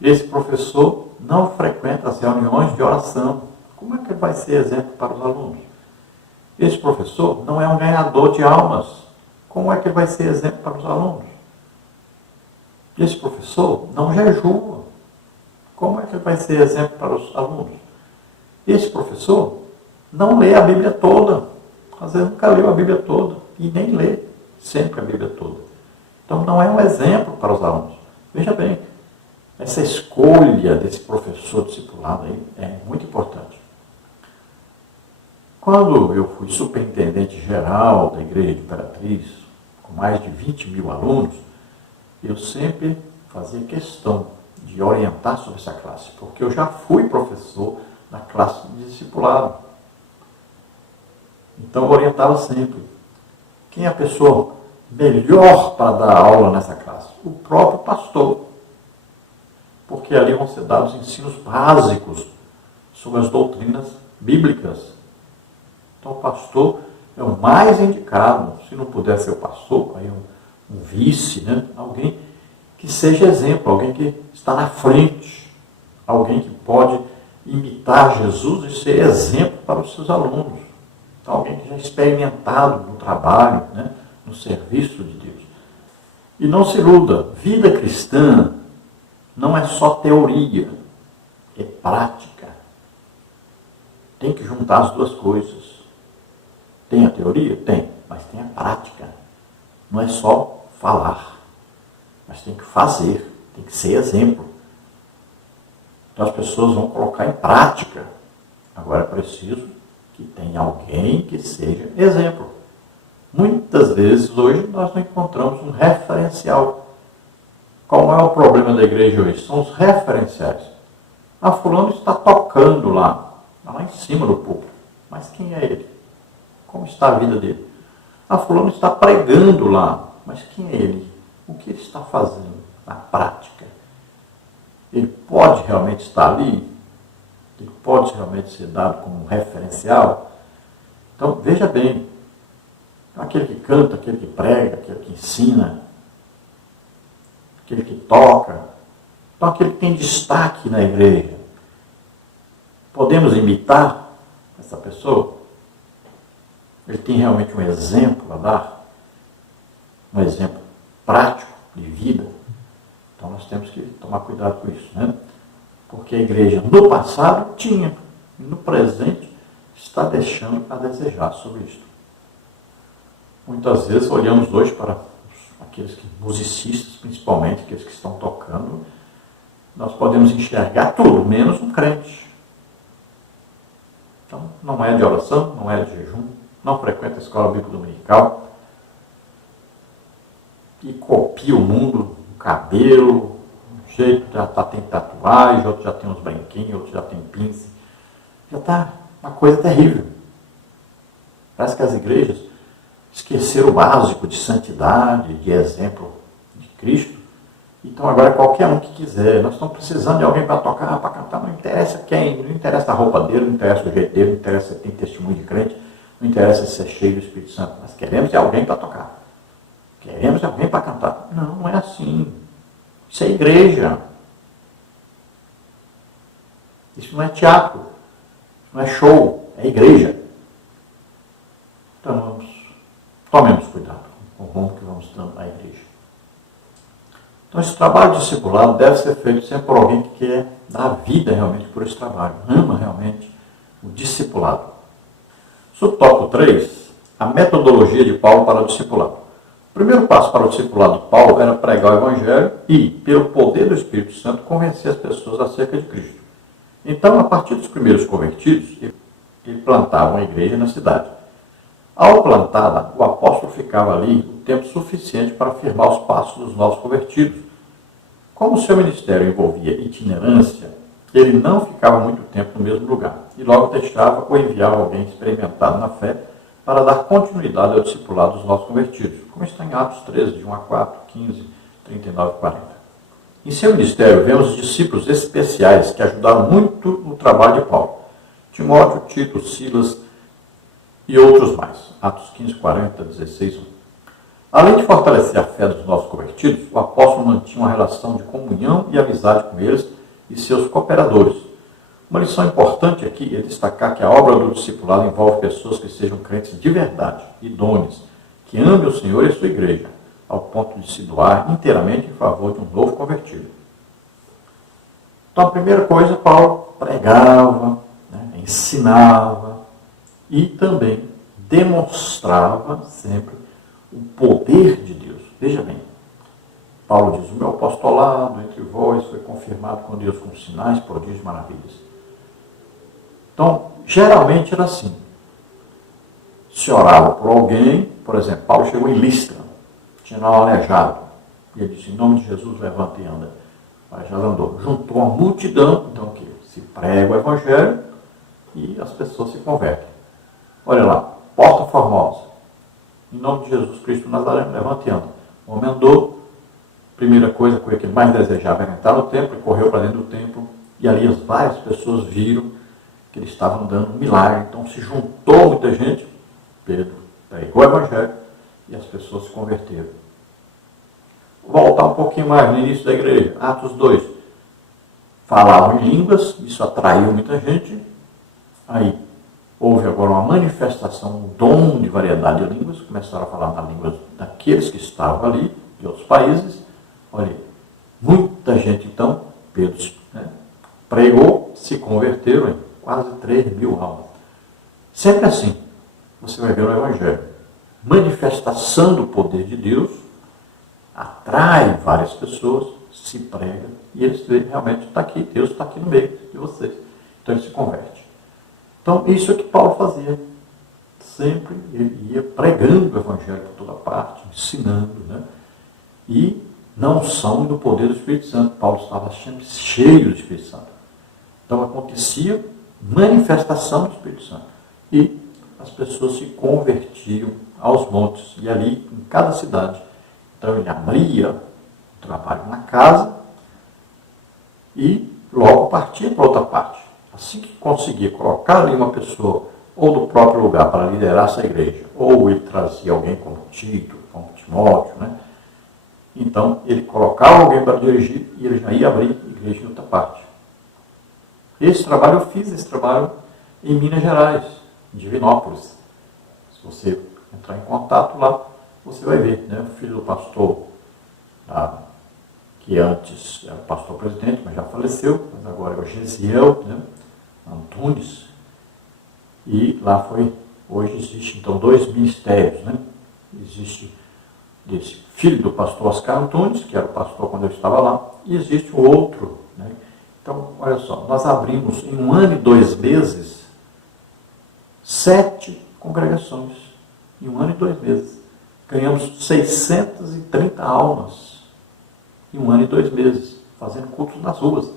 Esse professor não frequenta as reuniões de oração. Como é que ele vai ser exemplo para os alunos? Esse professor não é um ganhador de almas. Como é que ele vai ser exemplo para os alunos? Esse professor não jejua. Como é que ele vai ser exemplo para os alunos? Esse professor não lê a Bíblia toda. Às vezes nunca leu a Bíblia toda e nem lê sempre a Bíblia toda. Então não é um exemplo para os alunos. Veja bem, essa escolha desse professor discipulado aí é muito importante. Quando eu fui superintendente geral da Igreja de Imperatriz, com mais de 20 mil alunos, eu sempre fazia questão de orientar sobre essa classe, porque eu já fui professor na classe de discipulado. Então eu orientava sempre. Quem é a pessoa melhor para dar aula nessa classe? O próprio pastor. Porque ali vão ser dados ensinos básicos sobre as doutrinas bíblicas. Então o pastor é o mais indicado. Se não puder ser o pastor, aí um vice, né? Alguém que seja exemplo, alguém que está na frente, alguém que pode imitar Jesus e ser exemplo para os seus alunos. Então, alguém que já é experimentado no trabalho, né? No serviço de Deus. E não se iluda, vida cristã não é só teoria, é prática. Tem que juntar as duas coisas. Tem a teoria? Tem, mas tem a prática. Não é só falar, mas tem que fazer, tem que ser exemplo. Então as pessoas vão colocar em prática. Agora é preciso que tenha alguém que seja exemplo. Muitas vezes hoje nós não encontramos um referencial. Qual é o problema da igreja hoje? São os referenciais. Ah, fulano está tocando lá em cima do púlpito. Mas quem é ele? Como está a vida dele? Ah, fulano está pregando lá. Mas quem é ele? O que ele está fazendo na prática? Ele pode realmente estar ali? Ele pode realmente ser dado como um referencial? Então, veja bem. Aquele que canta, aquele que prega, aquele que ensina, aquele que toca. Então, aquele que tem destaque na igreja. Podemos imitar essa pessoa? Ele tem realmente um exemplo a dar? Um exemplo prático de vida? Então, nós temos que tomar cuidado com isso, né? Porque a igreja no passado tinha, e no presente está deixando a desejar sobre isso. Muitas vezes olhamos hoje para aqueles musicistas, principalmente, aqueles que estão tocando, nós podemos enxergar tudo, menos um crente. Então, não é de oração, não é de jejum, não frequenta a escola bíblica dominical, e copia o mundo, o cabelo, o jeito, já tem tatuagem, outro já tem uns brinquinhos, outro já tem pince. Já está uma coisa terrível. Parece que as igrejas esqueceram o básico de santidade, de exemplo de Cristo. Então agora qualquer um que quiser. Nós estamos precisando de alguém para tocar, para cantar. Não interessa quem, não interessa a roupa dele, não interessa o jeito dele, não interessa se tem testemunho de crente, não interessa ser cheio do Espírito Santo. Nós queremos de alguém para tocar. Queremos de alguém para cantar. Não, não é assim. Isso é igreja. Isso não é teatro. Isso não é show. É igreja. Então tomemos cuidado com o rumo que vamos dando à igreja. Então esse trabalho discipulado deve ser feito sempre por alguém que quer dar vida realmente por esse trabalho. Ama realmente o discipulado. Subtópico 3, a metodologia de Paulo para o discipulado. O primeiro passo para o discipulado de Paulo era pregar o Evangelho e, pelo poder do Espírito Santo, convencer as pessoas acerca de Cristo. Então, a partir dos primeiros convertidos, ele plantava uma igreja na cidade. Ao plantá-la, o apóstolo ficava ali o tempo suficiente para firmar os passos dos novos convertidos. Como o seu ministério envolvia itinerância, ele não ficava muito tempo no mesmo lugar e logo deixava ou enviava alguém experimentado na fé para dar continuidade ao discipulado dos novos convertidos, como está em Atos 13, de 1 a 4, 15, 39 e 40. Em seu ministério, vemos discípulos especiais que ajudaram muito no trabalho de Paulo. Timóteo, Tito, Silas e outros mais. Atos 15, 40, 16, 1. Além de fortalecer a fé dos novos convertidos, convertidos, o apóstolo mantinha uma relação de comunhão e amizade com eles e seus cooperadores. Uma lição importante aqui é destacar que a obra do discipulado envolve pessoas que sejam crentes de verdade, idôneos, que amem o Senhor e a sua igreja, ao ponto de se doar inteiramente em favor de um novo convertido. Então, a primeira coisa, Paulo pregava, ensinava e também demonstrava sempre o poder de Deus. Veja bem, Paulo diz, o meu apostolado entre vós foi confirmado com Deus com sinais, prodígios e maravilhas. Então, geralmente era assim. Se orava por alguém, por exemplo, Paulo chegou em Listra, tinha um aleijado, e ele disse, em nome de Jesus, levanta e anda. O aleijado andou. Juntou uma multidão, então o quê? Se prega o evangelho e as pessoas se convertem. Olha lá, Porta Formosa, em nome de Jesus Cristo Nazareno, levanta e anda. O homem andou, primeira coisa que ele mais desejava era entrar no templo, e correu para dentro do templo, e ali as várias pessoas viram que ele estava andando um milagre. Então se juntou muita gente, Pedro pregou o evangelho e as pessoas se converteram. Vou voltar um pouquinho mais no início da igreja, Atos 2. Falavam em línguas, isso atraiu muita gente. Aí houve agora uma manifestação, um dom de variedade de línguas, começaram a falar na língua daqueles que estavam ali, de outros países. Olha, muita gente então, Pedro pregou, se converteram em quase 3.000 almas. Sempre assim, você vai ver no Evangelho. Manifestação do poder de Deus, atrai várias pessoas, se prega, e eles veem, realmente está aqui, Deus está aqui no meio de vocês. Então ele se converte. Então isso é o que Paulo fazia. Sempre ele ia pregando o Evangelho por toda parte, ensinando, e na unção e no poder do Espírito Santo. Paulo estava sempre cheio do Espírito Santo. Então acontecia manifestação do Espírito Santo. E as pessoas se convertiam aos montes. E ali, em cada cidade. Então ele abria o trabalho na casa e logo partia para outra parte. Assim que conseguia colocar ali uma pessoa, ou do próprio lugar, para liderar essa igreja, ou ele trazia alguém como Tito, como Timóteo, então ele colocava alguém para dirigir e ele já ia abrir a igreja em outra parte. Esse trabalho, eu fiz esse trabalho em Minas Gerais, em Divinópolis. Se você entrar em contato lá, você vai ver, o filho do pastor, que antes era pastor presidente, mas já faleceu, mas agora é o Gesiel, Antunes, e lá hoje existe então 2 ministérios, existe desse filho do pastor Oscar Antunes, que era o pastor quando eu estava lá, e existe o outro, Então, olha só, nós abrimos em 1 ano e 2 meses 7 congregações, em 1 ano e 2 meses. Ganhamos 630 almas em 1 ano e 2 meses, fazendo cultos nas ruas. O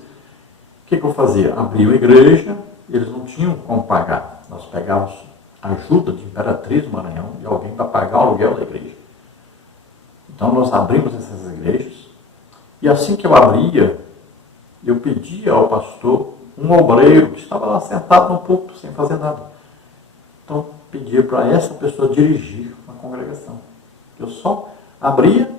que eu fazia? Abria a igreja, eles não tinham como pagar. Nós pegávamos ajuda de Imperatriz do Maranhão e alguém para pagar o aluguel da igreja. Então nós abrimos essas igrejas, e assim que eu abria, eu pedia ao pastor, um obreiro que estava lá sentado no púlpito sem fazer nada. Então pedia para essa pessoa dirigir uma congregação. Eu só abria,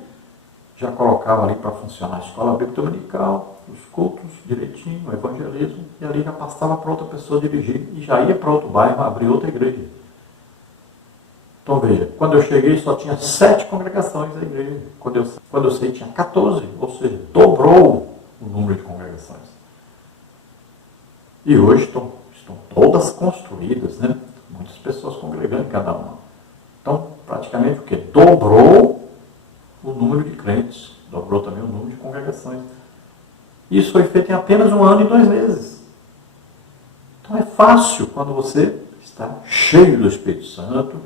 já colocava ali para funcionar a escola bíblica dominical, os cultos direitinho, o evangelismo, e ali já passava para outra pessoa dirigir, e já ia para outro bairro abrir outra igreja. Então veja, quando eu cheguei só tinha 7 congregações da igreja. Quando eu saí tinha 14, ou seja, dobrou o número de congregações. E hoje estão todas construídas, muitas pessoas congregando em cada uma. Então, praticamente o quê? Dobrou o número de crentes, dobrou também o número de congregações. Isso foi feito em apenas 1 ano e 2 meses. Então é fácil quando você está cheio do Espírito Santo,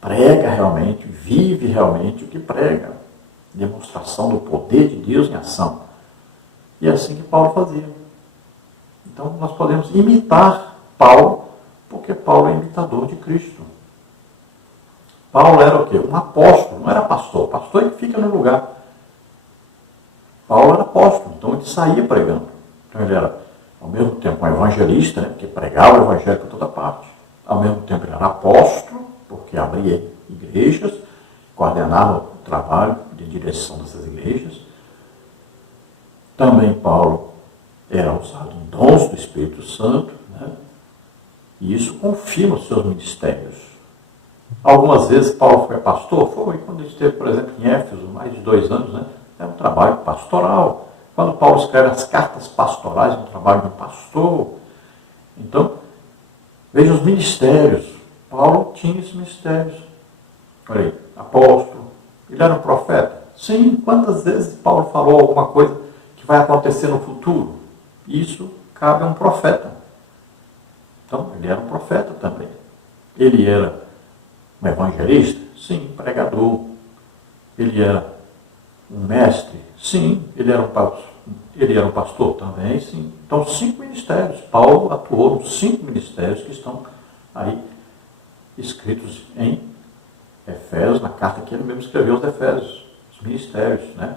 prega realmente, vive realmente o que prega. Demonstração do poder de Deus em ação. E é assim que Paulo fazia. Então nós podemos imitar Paulo, porque Paulo é imitador de Cristo. Paulo era o quê? Um apóstolo, não era pastor. Pastor é que fica no lugar. Paulo era apóstolo, então ele saía pregando. Então ele era, ao mesmo tempo, um evangelista, porque pregava o evangelho por toda parte. Ao mesmo tempo ele era apóstolo, porque abria igrejas, coordenava trabalho de direção dessas igrejas. Também Paulo era usado em dons do Espírito Santo, né? E isso confirma os seus ministérios. Algumas vezes Paulo foi pastor, foi quando ele esteve, por exemplo, em Éfeso, mais de 2 anos, né? Era um trabalho pastoral. Quando Paulo escreve as cartas pastorais, um trabalho de um pastor. Então, veja os ministérios. Paulo tinha esses ministérios. Olha aí, apóstolo. Ele era um profeta? Sim. Quantas vezes Paulo falou alguma coisa que vai acontecer no futuro? Isso cabe a um profeta. Então, ele era um profeta também. Ele era um evangelista? Sim. Pregador. Ele era um mestre? Sim. Ele era um pastor também? Sim. Então, 5 ministérios. Paulo atuou nos 5 ministérios que estão aí escritos em Efésios, na carta que ele mesmo escreveu aos Efésios, os ministérios, né?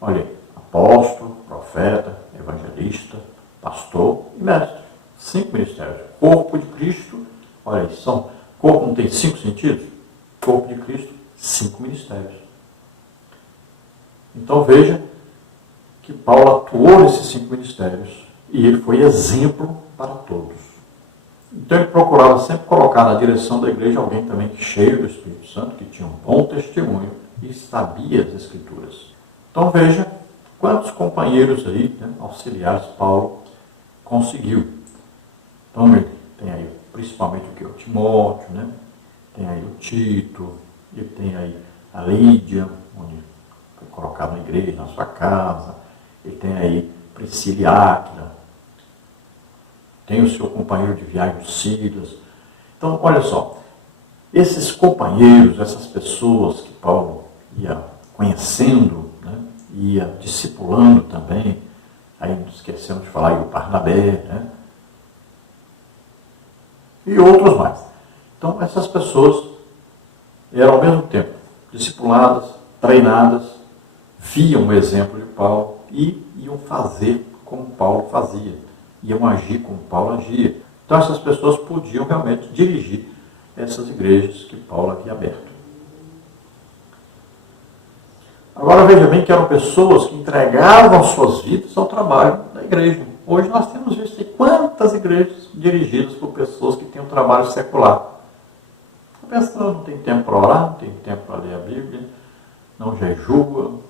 Olha aí, apóstolo, profeta, evangelista, pastor e mestre. 5 ministérios. Corpo de Cristo, olha aí, corpo não tem 5 sentidos? Corpo de Cristo, 5 ministérios. Então veja que Paulo atuou nesses 5 ministérios e ele foi exemplo para todos. Então ele procurava sempre colocar na direção da igreja alguém também cheio do Espírito Santo, que tinha um bom testemunho e sabia as Escrituras. Então veja quantos companheiros aí, né, auxiliares Paulo conseguiu. Então ele tem aí principalmente o Timóteo, né? Tem aí o Tito, ele tem aí a Lídia, onde foi colocado na igreja, na sua casa, ele tem aí Priscila e Áquila, tem o seu companheiro de viagem, o Silas. Então, olha só, esses companheiros, essas pessoas que Paulo ia conhecendo, né, ia discipulando também, aí não esquecemos de falar aí o Barnabé, né, e outros mais. Então, essas pessoas eram ao mesmo tempo discipuladas, treinadas, viam o exemplo de Paulo e iam fazer como Paulo fazia, iam agir como Paulo agia. Então essas pessoas podiam realmente dirigir essas igrejas que Paulo havia aberto. Agora veja bem que eram pessoas que entregavam suas vidas ao trabalho da igreja. Hoje nós temos visto aí quantas igrejas dirigidas por pessoas que têm um trabalho secular. A pessoa não tem tempo para orar, não tem tempo para ler a Bíblia, não jejua,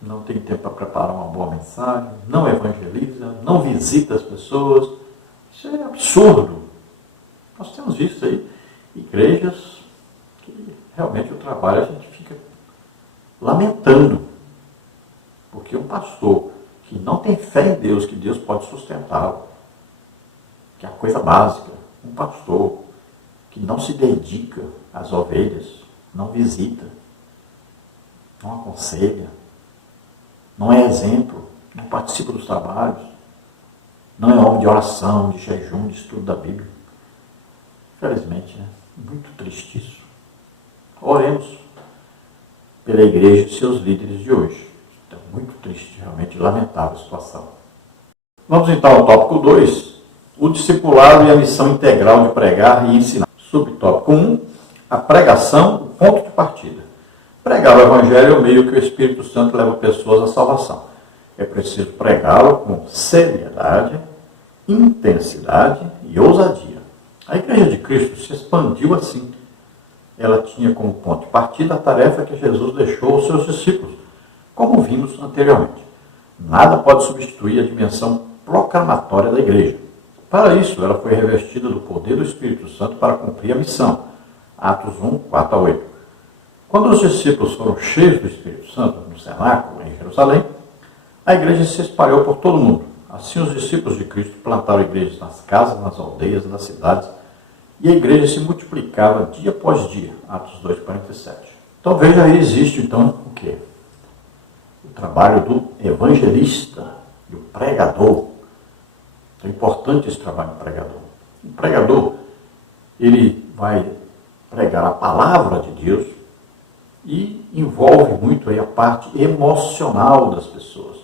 não tem tempo para preparar uma boa mensagem, não evangeliza, não visita as pessoas. Isso é absurdo. Nós temos visto aí igrejas que realmente o trabalho a gente fica lamentando. Porque um pastor que não tem fé em Deus, que Deus pode sustentá-lo, que é a coisa básica, um pastor que não se dedica às ovelhas, não visita, não aconselha, não é exemplo, não participa dos trabalhos, não é homem de oração, de jejum, de estudo da Bíblia. Infelizmente, é muito triste isso. Oremos pela igreja e seus líderes de hoje. Então, muito triste, realmente lamentável a situação. Vamos então ao tópico 2, o discipulado e a missão integral de pregar e ensinar. Subtópico 1, a pregação, o ponto de partida. Pregar o Evangelho é o meio que o Espírito Santo leva pessoas à salvação. É preciso pregá-lo com seriedade, intensidade e ousadia. A Igreja de Cristo se expandiu assim. Ela tinha como ponto de partida a tarefa que Jesus deixou aos seus discípulos, como vimos anteriormente. Nada pode substituir a dimensão proclamatória da Igreja. Para isso, ela foi revestida do poder do Espírito Santo para cumprir a missão. Atos 1, 4 a 8. Quando os discípulos foram cheios do Espírito Santo no cenáculo, em Jerusalém, a igreja se espalhou por todo o mundo. Assim, os discípulos de Cristo plantaram igrejas nas casas, nas aldeias, nas cidades, e a igreja se multiplicava dia após dia. Atos 2, 47. Então, veja aí, existe então o quê? O trabalho do evangelista, do pregador. É importante esse trabalho do pregador. O pregador, ele vai pregar a palavra de Deus e envolve muito aí a parte emocional das pessoas.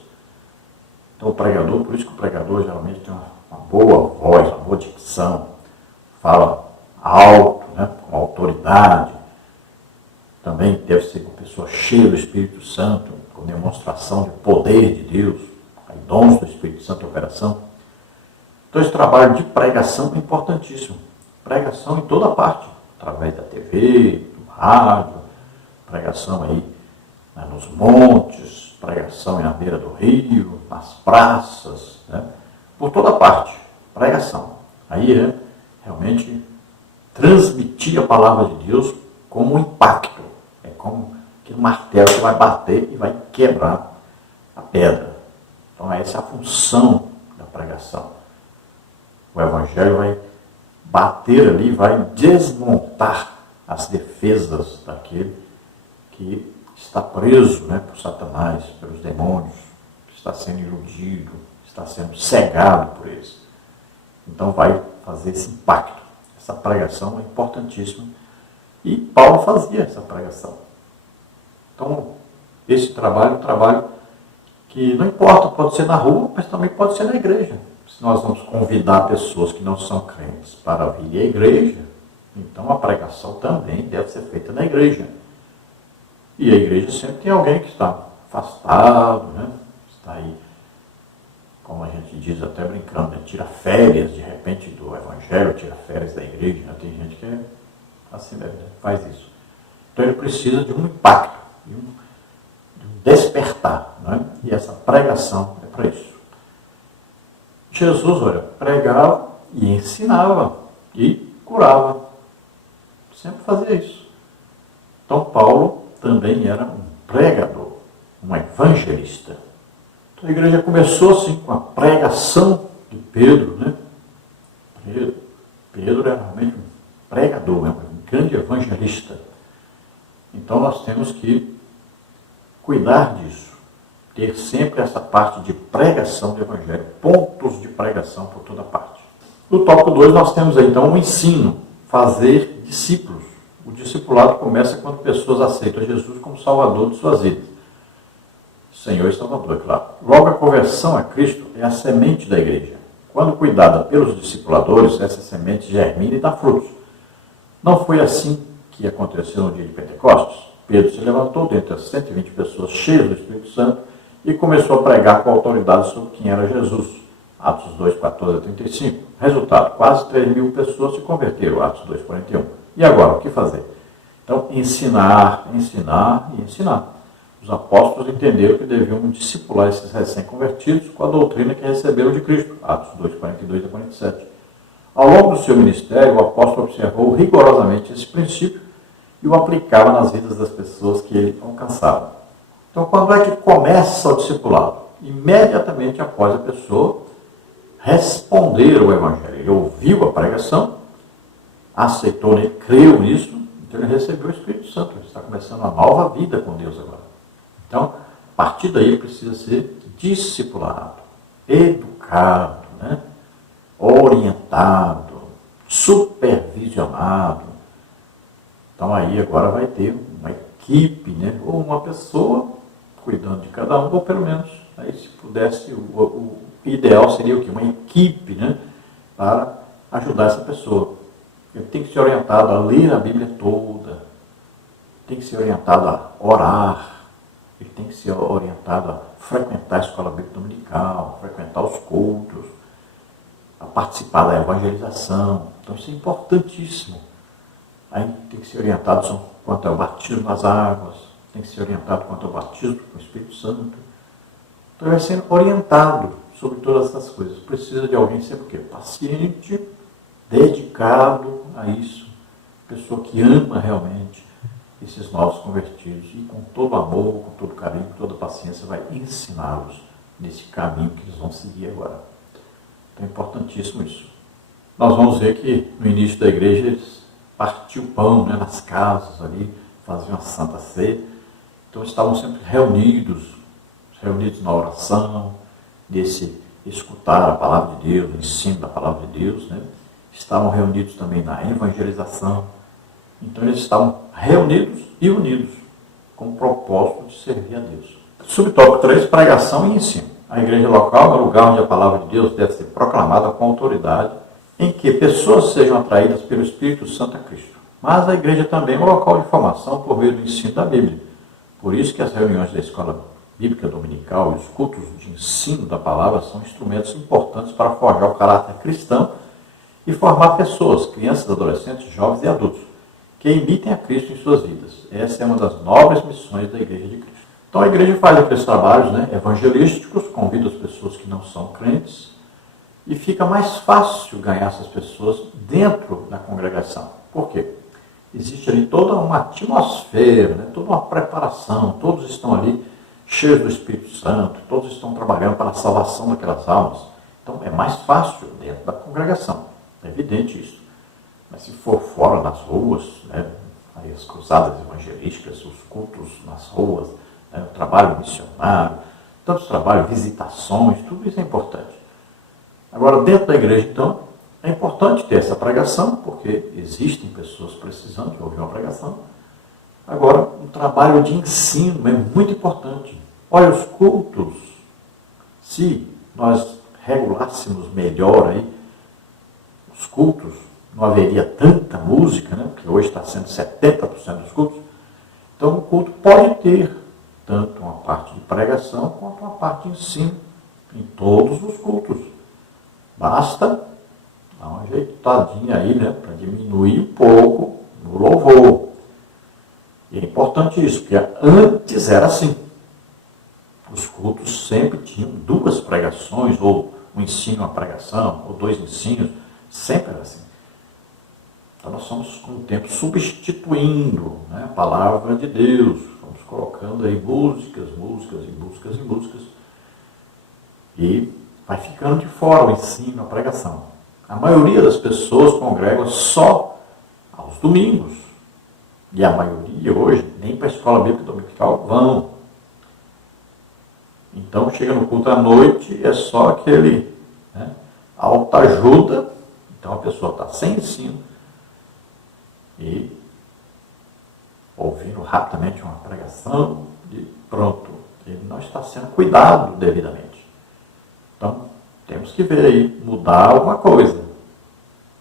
Então o pregador, por isso que o pregador geralmente tem uma boa voz, uma boa dicção, fala alto, né, com autoridade. também deve ser uma pessoa cheia do Espírito Santo, com demonstração de poder de Deus, dons do Espírito Santo em operação. Então esse trabalho de pregação é importantíssimo. Pregação em toda parte, através da TV, do rádio, pregação aí, né, nos montes, pregação na beira do rio, nas praças, né, por toda parte, pregação. Aí é realmente transmitir a palavra de Deus como um impacto. É como aquele martelo que vai bater e vai quebrar a pedra. Então essa é a função da pregação. O Evangelho vai bater ali, vai desmontar as defesas daquele que está preso, né, por Satanás, pelos demônios, que está sendo iludido, está sendo cegado por eles. Então vai fazer esse impacto. Essa pregação é importantíssima. E Paulo fazia essa pregação. Então, esse trabalho é um trabalho que não importa, pode ser na rua, mas também pode ser na igreja. Se nós vamos convidar pessoas que não são crentes para vir à igreja, então a pregação também deve ser feita na igreja. E a igreja sempre tem alguém que está afastado, né? Está aí, como a gente diz até brincando, né? Tira férias de repente do Evangelho, tira férias da igreja. Né? Tem gente que é assim mesmo, né? Faz isso. Então ele precisa de um impacto, de um despertar. Né? E essa pregação é para isso. Jesus, olha, pregava e ensinava e curava. Sempre fazia isso. Então Paulo também era um pregador, um evangelista. Então a igreja começou assim com a pregação de Pedro, né? Pedro era realmente um pregador, um grande evangelista. Então nós temos que cuidar disso, ter sempre essa parte de pregação do evangelho, pontos de pregação por toda parte. No tópico 2 nós temos aí, então o ensino, fazer discípulos. O discipulado começa quando pessoas aceitam Jesus como Salvador de suas vidas. Senhor e Salvador, é claro. Logo, a conversão a Cristo é a semente da igreja. Quando cuidada pelos discipuladores, essa semente germina e dá frutos. Não foi assim que aconteceu no dia de Pentecostes? Pedro se levantou dentre as 120 pessoas cheias do Espírito Santo e começou a pregar com autoridade sobre quem era Jesus. Atos 2, 14 a 35. Resultado, quase 3.000 pessoas se converteram. Atos 2, 41. E agora, o que fazer? Então, ensinar, ensinar e ensinar. Os apóstolos entenderam que deviam discipular esses recém-convertidos com a doutrina que receberam de Cristo. Atos 2, 42 a 47. Ao longo do seu ministério, o apóstolo observou rigorosamente esse princípio e o aplicava nas vidas das pessoas que ele alcançava. Então, quando é que começa o discipulado? Imediatamente após a pessoa responder ao Evangelho. Ele ouviu a pregação, aceitou, né, creu nisso, então ele recebeu o Espírito Santo. Ele está começando uma nova vida com Deus agora. Então, a partir daí ele precisa ser discipulado, educado, né, orientado, supervisionado. Então aí agora vai ter uma equipe, né, ou uma pessoa cuidando de cada um, ou pelo menos, aí se pudesse, o ideal seria o quê? Uma equipe, né, para ajudar essa pessoa. Ele tem que ser orientado a ler a Bíblia toda, tem que ser orientado a orar, ele tem que ser orientado a frequentar a escola bíblica dominical, frequentar os cultos, a participar da evangelização. Então isso é importantíssimo. Aí tem que ser orientado quanto ao batismo nas águas, tem que ser orientado quanto ao batismo com o Espírito Santo. Então ele vai sendo orientado sobre todas essas coisas. Precisa de alguém sempre o quê? Paciente, dedicado a isso, pessoa que ama realmente esses novos convertidos e com todo amor, com todo carinho, com toda paciência vai ensiná-los nesse caminho que eles vão seguir agora. Então é importantíssimo isso. Nós vamos ver que no início da igreja eles partiam o pão, né, nas casas ali, faziam a Santa Ceia. Então estavam sempre reunidos na oração, nesse escutar a palavra de Deus, o ensino da palavra de Deus, né? Estavam reunidos também na evangelização. Então eles estavam reunidos e unidos com o propósito de servir a Deus. Subtópico 3, pregação e ensino. A igreja local é o lugar onde a palavra de Deus deve ser proclamada com autoridade, em que pessoas sejam atraídas pelo Espírito Santo a Cristo. Mas a igreja também é um local de formação por meio do ensino da Bíblia. Por isso que as reuniões da escola bíblica dominical e os cultos de ensino da palavra são instrumentos importantes para forjar o caráter cristão e formar pessoas, crianças, adolescentes, jovens e adultos, que imitem a Cristo em suas vidas. Essa é uma das nobres missões da Igreja de Cristo. Então a igreja faz aqueles trabalhos evangelísticos, convida as pessoas que não são crentes, e fica mais fácil ganhar essas pessoas dentro da congregação. Por quê? Existe ali toda uma atmosfera, toda uma preparação, todos estão ali cheios do Espírito Santo, todos estão trabalhando para a salvação daquelas almas. Então é mais fácil dentro da congregação, é evidente isso. Mas se for fora, nas ruas, aí as cruzadas evangelísticas, os cultos nas ruas, o trabalho missionário, tantos trabalhos, visitações, tudo isso é importante. Agora, dentro da igreja, então, é importante ter essa pregação, porque existem pessoas precisando de ouvir uma pregação. Agora, um trabalho de ensino é muito importante. Olha, os cultos, se nós regulássemos melhor aí, os cultos, não haveria tanta música, porque hoje está sendo 70% dos cultos. Então, o culto pode ter tanto uma parte de pregação quanto uma parte de ensino em todos os cultos. Basta dar uma ajeitadinha aí, para diminuir um pouco no louvor. E é importante isso, porque antes era assim. Os cultos sempre tinham 2 pregações, ou um ensino, uma pregação, ou 2 ensinos, sempre era assim. Então nós estamos, com o tempo, substituindo a palavra de Deus, vamos colocando aí músicas, e vai ficando de fora o ensino, a pregação. A maioria das pessoas congregam só aos domingos. E a maioria hoje nem para a escola bíblica dominical vão. Então chega no culto à noite, é só aquele autoajuda. Então a pessoa está sem ensino e ouvindo rapidamente uma pregação e pronto. Ele não está sendo cuidado devidamente. Então, temos que ver aí, mudar alguma coisa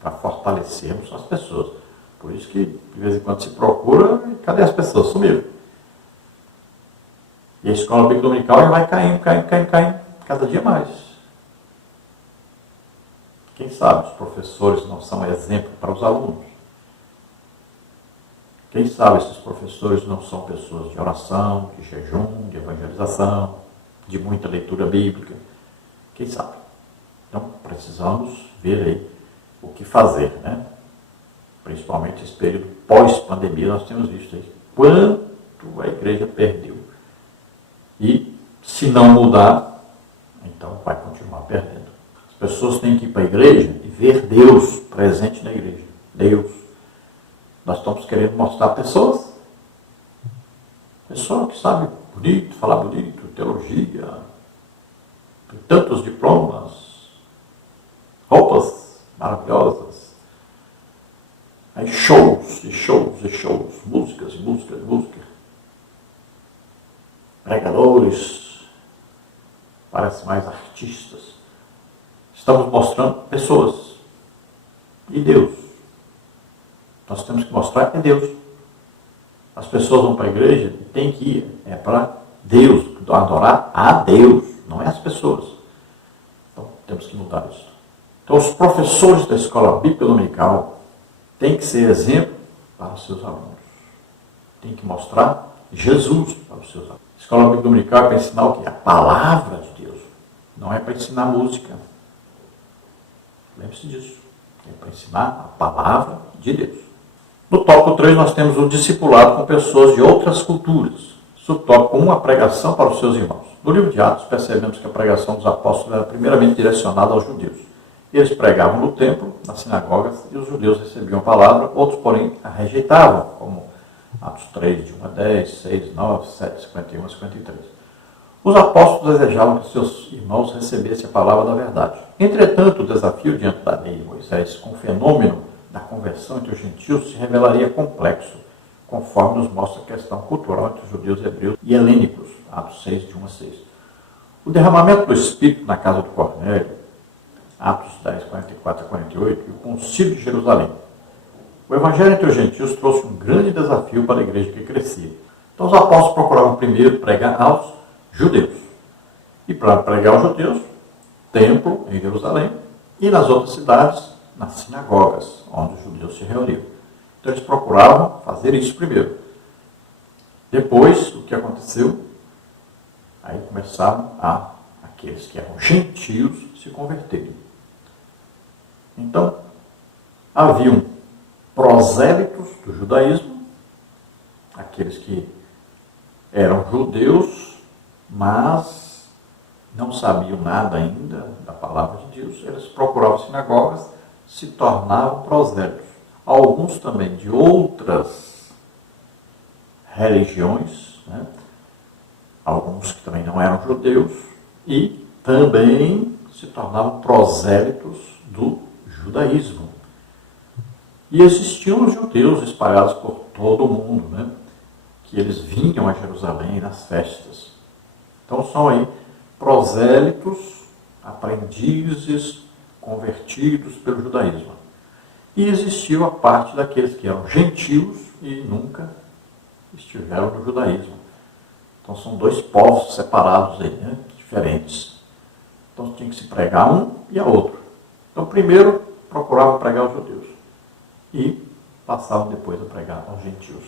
para fortalecermos as pessoas. Por isso que, de vez em quando, se procura, cadê as pessoas? Sumiram. E a escola bíblica dominical vai caindo, cada dia mais. Quem sabe os professores não são exemplo para os alunos? Quem sabe esses professores não são pessoas de oração, de jejum, de evangelização, de muita leitura bíblica? Quem sabe? Então, precisamos ver aí o que fazer, Principalmente esse período pós-pandemia, nós temos visto aí quanto a igreja perdeu. E, se não mudar, então vai continuar perdendo. As pessoas têm que ir para a igreja e ver Deus presente na igreja. Deus. Nós estamos querendo mostrar pessoas. Pessoa que sabe bonito, falar bonito, teologia, tem tantos diplomas, roupas maravilhosas, aí shows, músicas, pregadores, parecem mais artistas. Estamos mostrando pessoas e Deus. Nós temos que mostrar que é Deus. As pessoas vão para a igreja e tem que ir, para Deus, adorar a Deus, não é as pessoas. Então, temos que mudar isso. Então, os professores da escola bíblica dominical têm que ser exemplo para os seus alunos. Tem que mostrar Jesus para os seus alunos. A escola bíblica dominical é para ensinar o quê? A palavra de Deus. Não é para ensinar música. Lembre-se disso. É para ensinar a palavra de Deus. No tópico 3, nós temos o discipulado com pessoas de outras culturas. Subtópico 1, a pregação para os seus irmãos. No livro de Atos, percebemos que a pregação dos apóstolos era primeiramente direcionada aos judeus. Eles pregavam no templo, nas sinagogas, e os judeus recebiam a palavra, outros, porém, a rejeitavam, como Atos 3, de 1 a 10, 6, 9, 7, 51 a 53. Os apóstolos desejavam que seus irmãos recebessem a palavra da verdade. Entretanto, o desafio diante da lei de Moisés, com o fenômeno da conversão entre os gentios, se revelaria complexo, conforme nos mostra a questão cultural entre os judeus hebreus e helênicos, Atos 6, de 1 a 6. O derramamento do Espírito na casa de Cornélio, Atos 10, 44 a 48, e o Concílio de Jerusalém, O evangelho entre os gentios trouxe um grande desafio para a igreja que crescia. Então os apóstolos procuravam primeiro pregar aos judeus. E para pregar aos judeus, templo em Jerusalém e nas outras cidades, nas sinagogas, onde os judeus se reuniam. Então eles procuravam fazer isso primeiro. Depois, o que aconteceu? Aí começaram aqueles que eram gentios se converterem. Então, haviam prosélitos do judaísmo, aqueles que eram judeus, mas não sabiam nada ainda da palavra de Deus. Eles procuravam sinagogas, se tornavam prosélitos. Alguns também de outras religiões, né? Alguns que também não eram judeus, e também se tornavam prosélitos do judaísmo. E existiam os judeus espalhados por todo o mundo, né? Que eles vinham a Jerusalém nas festas. Então são aí prosélitos, aprendizes, convertidos pelo judaísmo. E existiu a parte daqueles que eram gentios e nunca estiveram no judaísmo. Então são dois povos separados aí, né? Diferentes. Então tinha que se pregar um e a outro. Então primeiro procuravam pregar aos judeus e passavam depois a pregar aos gentios.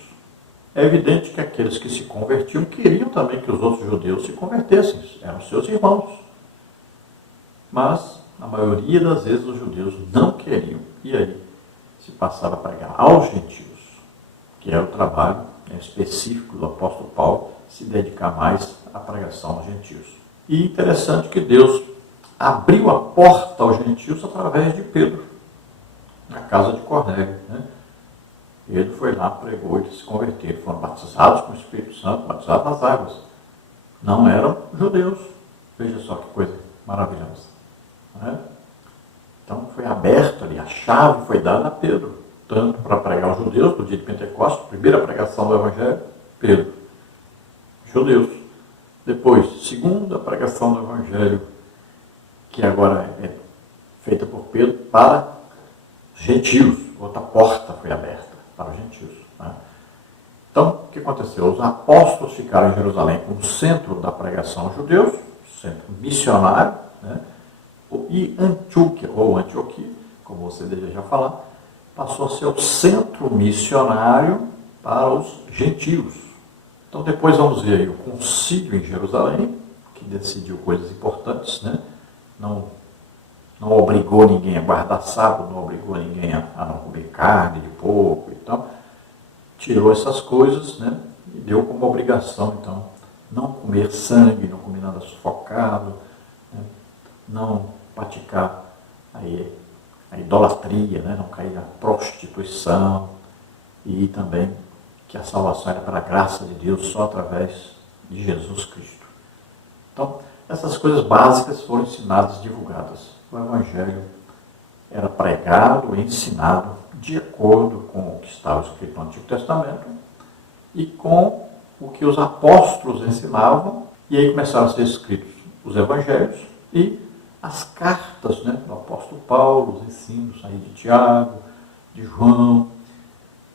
É evidente que aqueles que se convertiam queriam também que os outros judeus se convertessem, eram seus irmãos. Mas, na maioria das vezes, os judeus não queriam. E aí se passava a pregar aos gentios, que era o trabalho específico do apóstolo Paulo, se dedicar mais à pregação aos gentios. E interessante que Deus abriu a porta aos gentios através de Pedro, na casa de Cornélio, né? Ele foi lá, pregou, eles se converteram, foram batizados com o Espírito Santo, batizados nas águas. Não eram judeus. Veja só que coisa maravilhosa. Né? Então foi aberto ali, a chave foi dada a Pedro, tanto para pregar aos judeus no dia de Pentecostes, primeira pregação do Evangelho, Pedro. Judeus. Depois, segunda pregação do Evangelho, que agora é feita por Pedro para gentios. Outra porta foi aberta para os gentios. Né? Então, o que aconteceu? Os apóstolos ficaram em Jerusalém como centro da pregação aos judeus, centro missionário, né? E Antioquia, ou Antioquia, como você deseja falar, passou a ser o centro missionário para os gentios. Então, depois vamos ver aí o concílio em Jerusalém, que decidiu coisas importantes, né? Não obrigou ninguém a guardar sábado, não obrigou ninguém a não comer carne de porco e tal. Tirou essas coisas, né? E deu como obrigação, então, não comer sangue, não comer nada sufocado, né? Não praticar a idolatria, né? Não cair na prostituição, e também que a salvação era pela graça de Deus só através de Jesus Cristo. Então, essas coisas básicas foram ensinadas e divulgadas. O Evangelho era pregado e ensinado de acordo com o que estava escrito no Antigo Testamento e com o que os apóstolos ensinavam, e aí começaram a ser escritos os Evangelhos e as cartas, né, do apóstolo Paulo, os ensinos aí de Tiago, de João.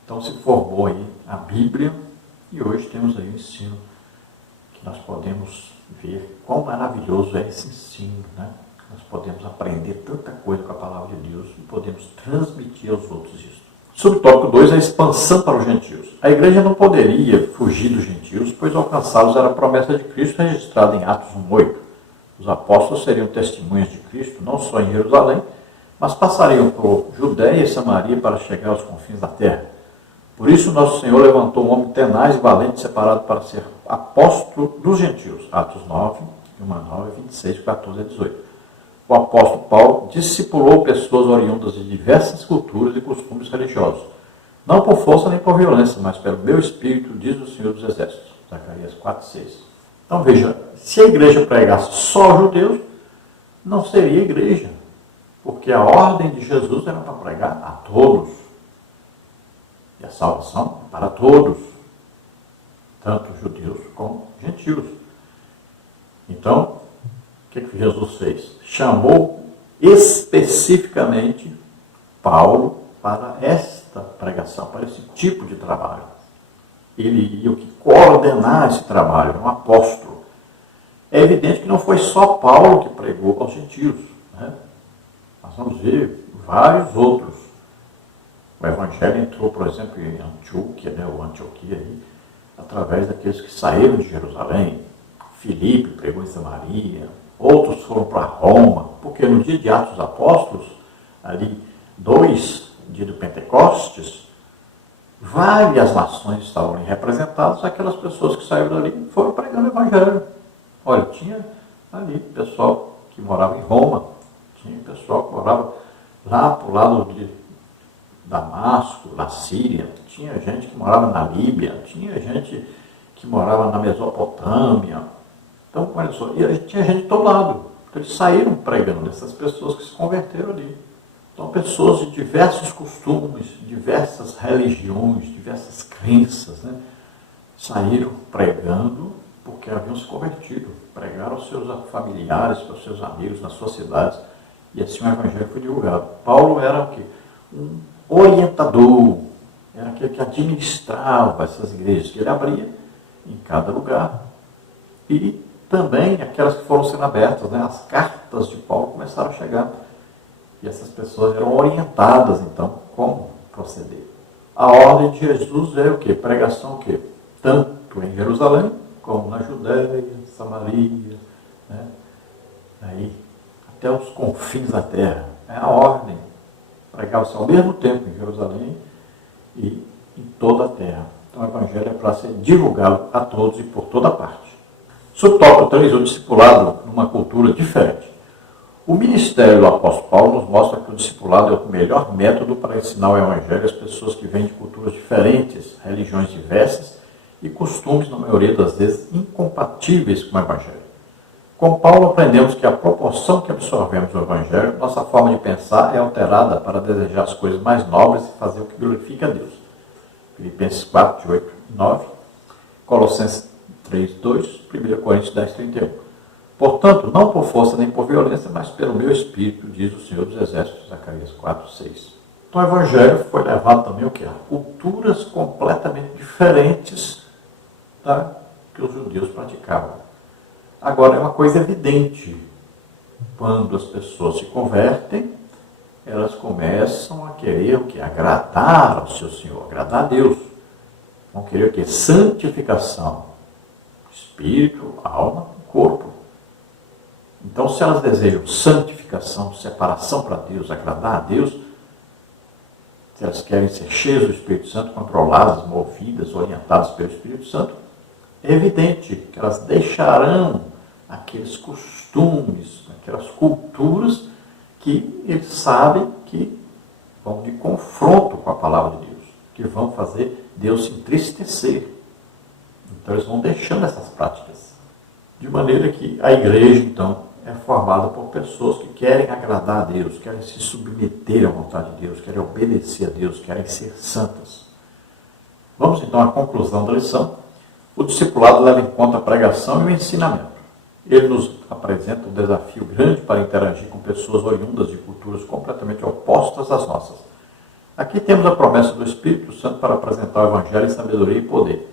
Então se formou aí a Bíblia, e hoje temos aí o ensino que nós podemos ver quão maravilhoso é esse ensino, né? Nós podemos aprender tanta coisa com a palavra de Deus e podemos transmitir aos outros isso. Subtópico 2 é a expansão para os gentios. A igreja não poderia fugir dos gentios, pois alcançá-los era a promessa de Cristo registrada em Atos 1:8. Os apóstolos seriam testemunhas de Cristo, não só em Jerusalém, mas passariam por Judéia e Samaria para chegar aos confins da terra. Por isso, nosso Senhor levantou um homem tenaz e valente, separado para ser apóstolo dos gentios. Atos 9, 9, 26, 14 a 18. O apóstolo Paulo discipulou pessoas oriundas de diversas culturas e costumes religiosos, não por força nem por violência, mas pelo meu espírito, diz o Senhor dos Exércitos. Zacarias 4, 6. Então veja, se a igreja pregasse só aos judeus, não seria igreja, porque a ordem de Jesus era para pregar a todos. E a salvação é para todos, tanto judeus como gentios. Então, o que Jesus fez? Chamou especificamente Paulo para esta pregação, para esse tipo de trabalho. Ele ia coordenar esse trabalho, um apóstolo. É evidente que não foi só Paulo que pregou aos gentios, né? Nós vamos ver vários outros. O evangelho entrou, por exemplo, em Antioquia, né, ou Antioquia, aí, através daqueles que saíram de Jerusalém. Filipe pregou em Samaria, outros foram para Roma, porque no dia de Atos dos Apóstolos, ali 2, dia do Pentecostes, várias nações estavam ali representadas, aquelas pessoas que saíram dali foram pregando o evangelho. Olha, tinha ali pessoal que morava em Roma, tinha pessoal que morava lá para o lado de Damasco, na Síria, tinha gente que morava na Líbia, tinha gente que morava na Mesopotâmia. Então, olha só, e tinha gente de todo lado. Então, eles saíram pregando, essas pessoas que se converteram ali. Então, pessoas de diversos costumes, diversas religiões, diversas crenças, né, saíram pregando porque haviam se convertido. Pregaram aos seus familiares, para os seus amigos, nas suas cidades. E assim o evangelho foi divulgado. Paulo era o quê? Um orientador, era aquele que administrava essas igrejas, que ele abria em cada lugar. E também aquelas que foram sendo abertas, né? As cartas de Paulo começaram a chegar. E essas pessoas eram orientadas, então, como proceder. A ordem de Jesus é o quê? Pregação o quê? Tanto em Jerusalém, como na Judéia, Samaria, né? Aí, até os confins da terra. É a ordem. Pregava-se ao mesmo tempo em Jerusalém e em toda a terra. Então o Evangelho é para ser divulgado a todos e por toda parte. Subtópico 3, o discipulado numa cultura diferente. O ministério do apóstolo Paulo nos mostra que o discipulado é o melhor método para ensinar o Evangelho às pessoas que vêm de culturas diferentes, religiões diversas e costumes, na maioria das vezes, incompatíveis com o Evangelho. Com Paulo aprendemos que a proporção que absorvemos do Evangelho, nossa forma de pensar é alterada para desejar as coisas mais nobres e fazer o que glorifica a Deus. Filipenses 4, de 8 e 9, Colossenses 3, 2, 1 Coríntios 10, 31. Portanto, não por força nem por violência, mas pelo meu Espírito, diz o Senhor dos Exércitos, Zacarias 4, 6. Então o Evangelho foi levado também o quê? A culturas completamente diferentes da que os judeus praticavam. Agora, é uma coisa evidente, quando as pessoas se convertem, elas começam a querer o quê? Agradar ao seu Senhor, agradar a Deus. Vão querer o quê? Santificação. Espírito, alma, corpo. Então, se elas desejam santificação, separação para Deus, agradar a Deus, se elas querem ser cheias do Espírito Santo, controladas, movidas, orientadas pelo Espírito Santo, é evidente que elas deixarão aqueles costumes, aquelas culturas que eles sabem que vão de confronto com a palavra de Deus, que vão fazer Deus se entristecer. Então eles vão deixando essas práticas. De maneira que a igreja, então, é formada por pessoas que querem agradar a Deus, querem se submeter à vontade de Deus, querem obedecer a Deus, querem ser santas. Vamos então à conclusão da lição. O discipulado leva em conta a pregação e o ensinamento. Ele nos apresenta um desafio grande para interagir com pessoas oriundas de culturas completamente opostas às nossas. Aqui temos a promessa do Espírito Santo para apresentar o Evangelho em sabedoria e poder.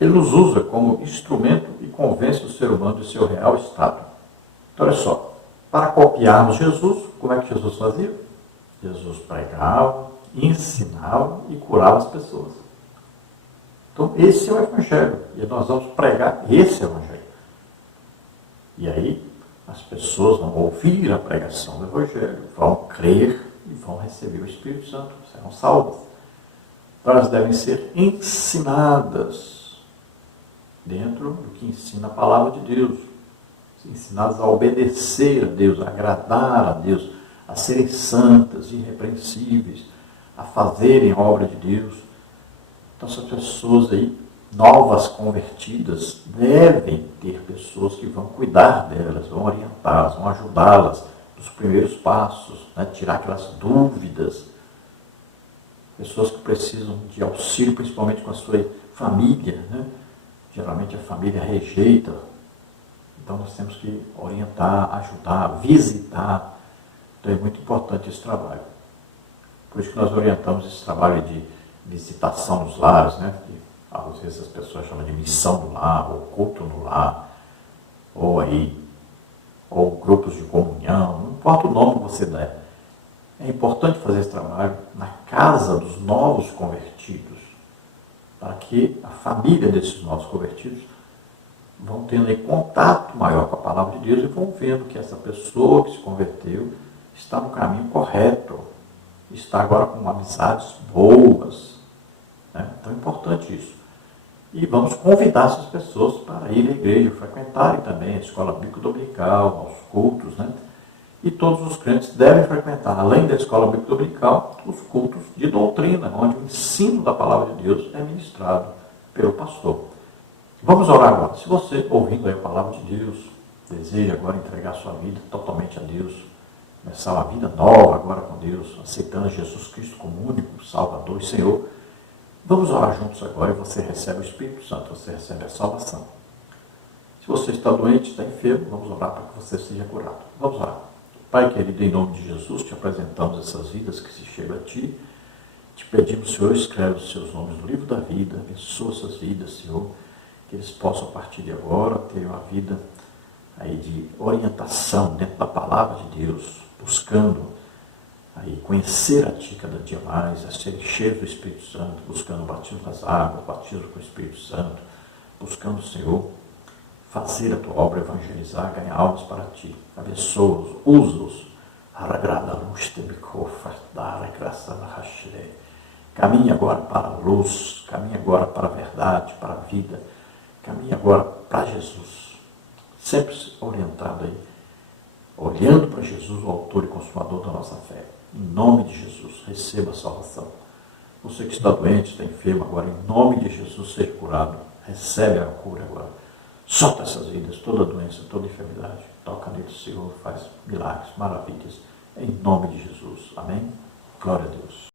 Ele nos usa como instrumento e convence o ser humano de seu real estado. Então, olha só, para copiarmos Jesus, como é que Jesus fazia? Jesus pregava, ensinava e curava as pessoas. Então, esse é o Evangelho. E nós vamos pregar esse Evangelho. E aí, as pessoas vão ouvir a pregação do Evangelho, vão crer e vão receber o Espírito Santo, serão salvas. Então, elas devem ser ensinadas dentro do que ensina a palavra de Deus. Ensinadas a obedecer a Deus, a agradar a Deus, a serem santas, irrepreensíveis, a fazerem a obra de Deus. Então, essas pessoas aí, novas convertidas, devem ter pessoas que vão cuidar delas, vão orientá-las, vão ajudá-las nos primeiros passos, né? Tirar aquelas dúvidas. Pessoas que precisam de auxílio, principalmente com a sua família, né? Geralmente a família rejeita. Então nós temos que orientar, ajudar, visitar. Então é muito importante esse trabalho. Por isso que nós orientamos esse trabalho de visitação nos lares, né? Que às vezes as pessoas chamam de missão no lar, ou culto no lar, ou grupos de comunhão, não importa o nome que você der. É importante fazer esse trabalho na casa dos novos convertidos, para que a família desses novos convertidos vão tendo aí contato maior com a palavra de Deus e vão vendo que essa pessoa que se converteu está no caminho correto, está agora com amizades boas. Né? Então é importante isso. E vamos convidar essas pessoas para ir à igreja, frequentarem também a escola bíblica dominical, aos cultos, né? E todos os crentes devem frequentar, além da escola bíblica dominical, os cultos de doutrina, onde o ensino da palavra de Deus é ministrado pelo pastor. Vamos orar agora. Se você, ouvindo aí a palavra de Deus, deseja agora entregar sua vida totalmente a Deus, começar uma vida nova agora com Deus, aceitando Jesus Cristo como único Salvador e Senhor, vamos orar juntos agora e você recebe o Espírito Santo, você recebe a salvação. Se você está doente, está enfermo, vamos orar para que você seja curado. Vamos orar. Pai querido, em nome de Jesus, te apresentamos essas vidas que se chegam a Ti. Te pedimos, Senhor, escreve os seus nomes no livro da vida, abençoa essas vidas, Senhor, que eles possam, a partir de agora, ter uma vida aí de orientação dentro da palavra de Deus, buscando aí conhecer a Ti cada dia mais, a serem cheios do Espírito Santo, buscando o batismo das águas, o batismo com o Espírito Santo, buscando, Senhor, fazer a Tua obra, evangelizar, ganhar almas para Ti. Abençoa-os, usa-os. Caminhe agora para a luz, caminhe agora para a verdade, para a vida, caminhe agora para Jesus. Sempre orientado aí, olhando para Jesus, o autor e consumador da nossa fé. Em nome de Jesus, receba a salvação. Você que está doente, está enfermo agora, em nome de Jesus, seja curado. Recebe a cura agora. Solta essas vidas, toda doença, toda enfermidade. Toca nele, Senhor, faz milagres, maravilhas. Em nome de Jesus. Amém? Glória a Deus.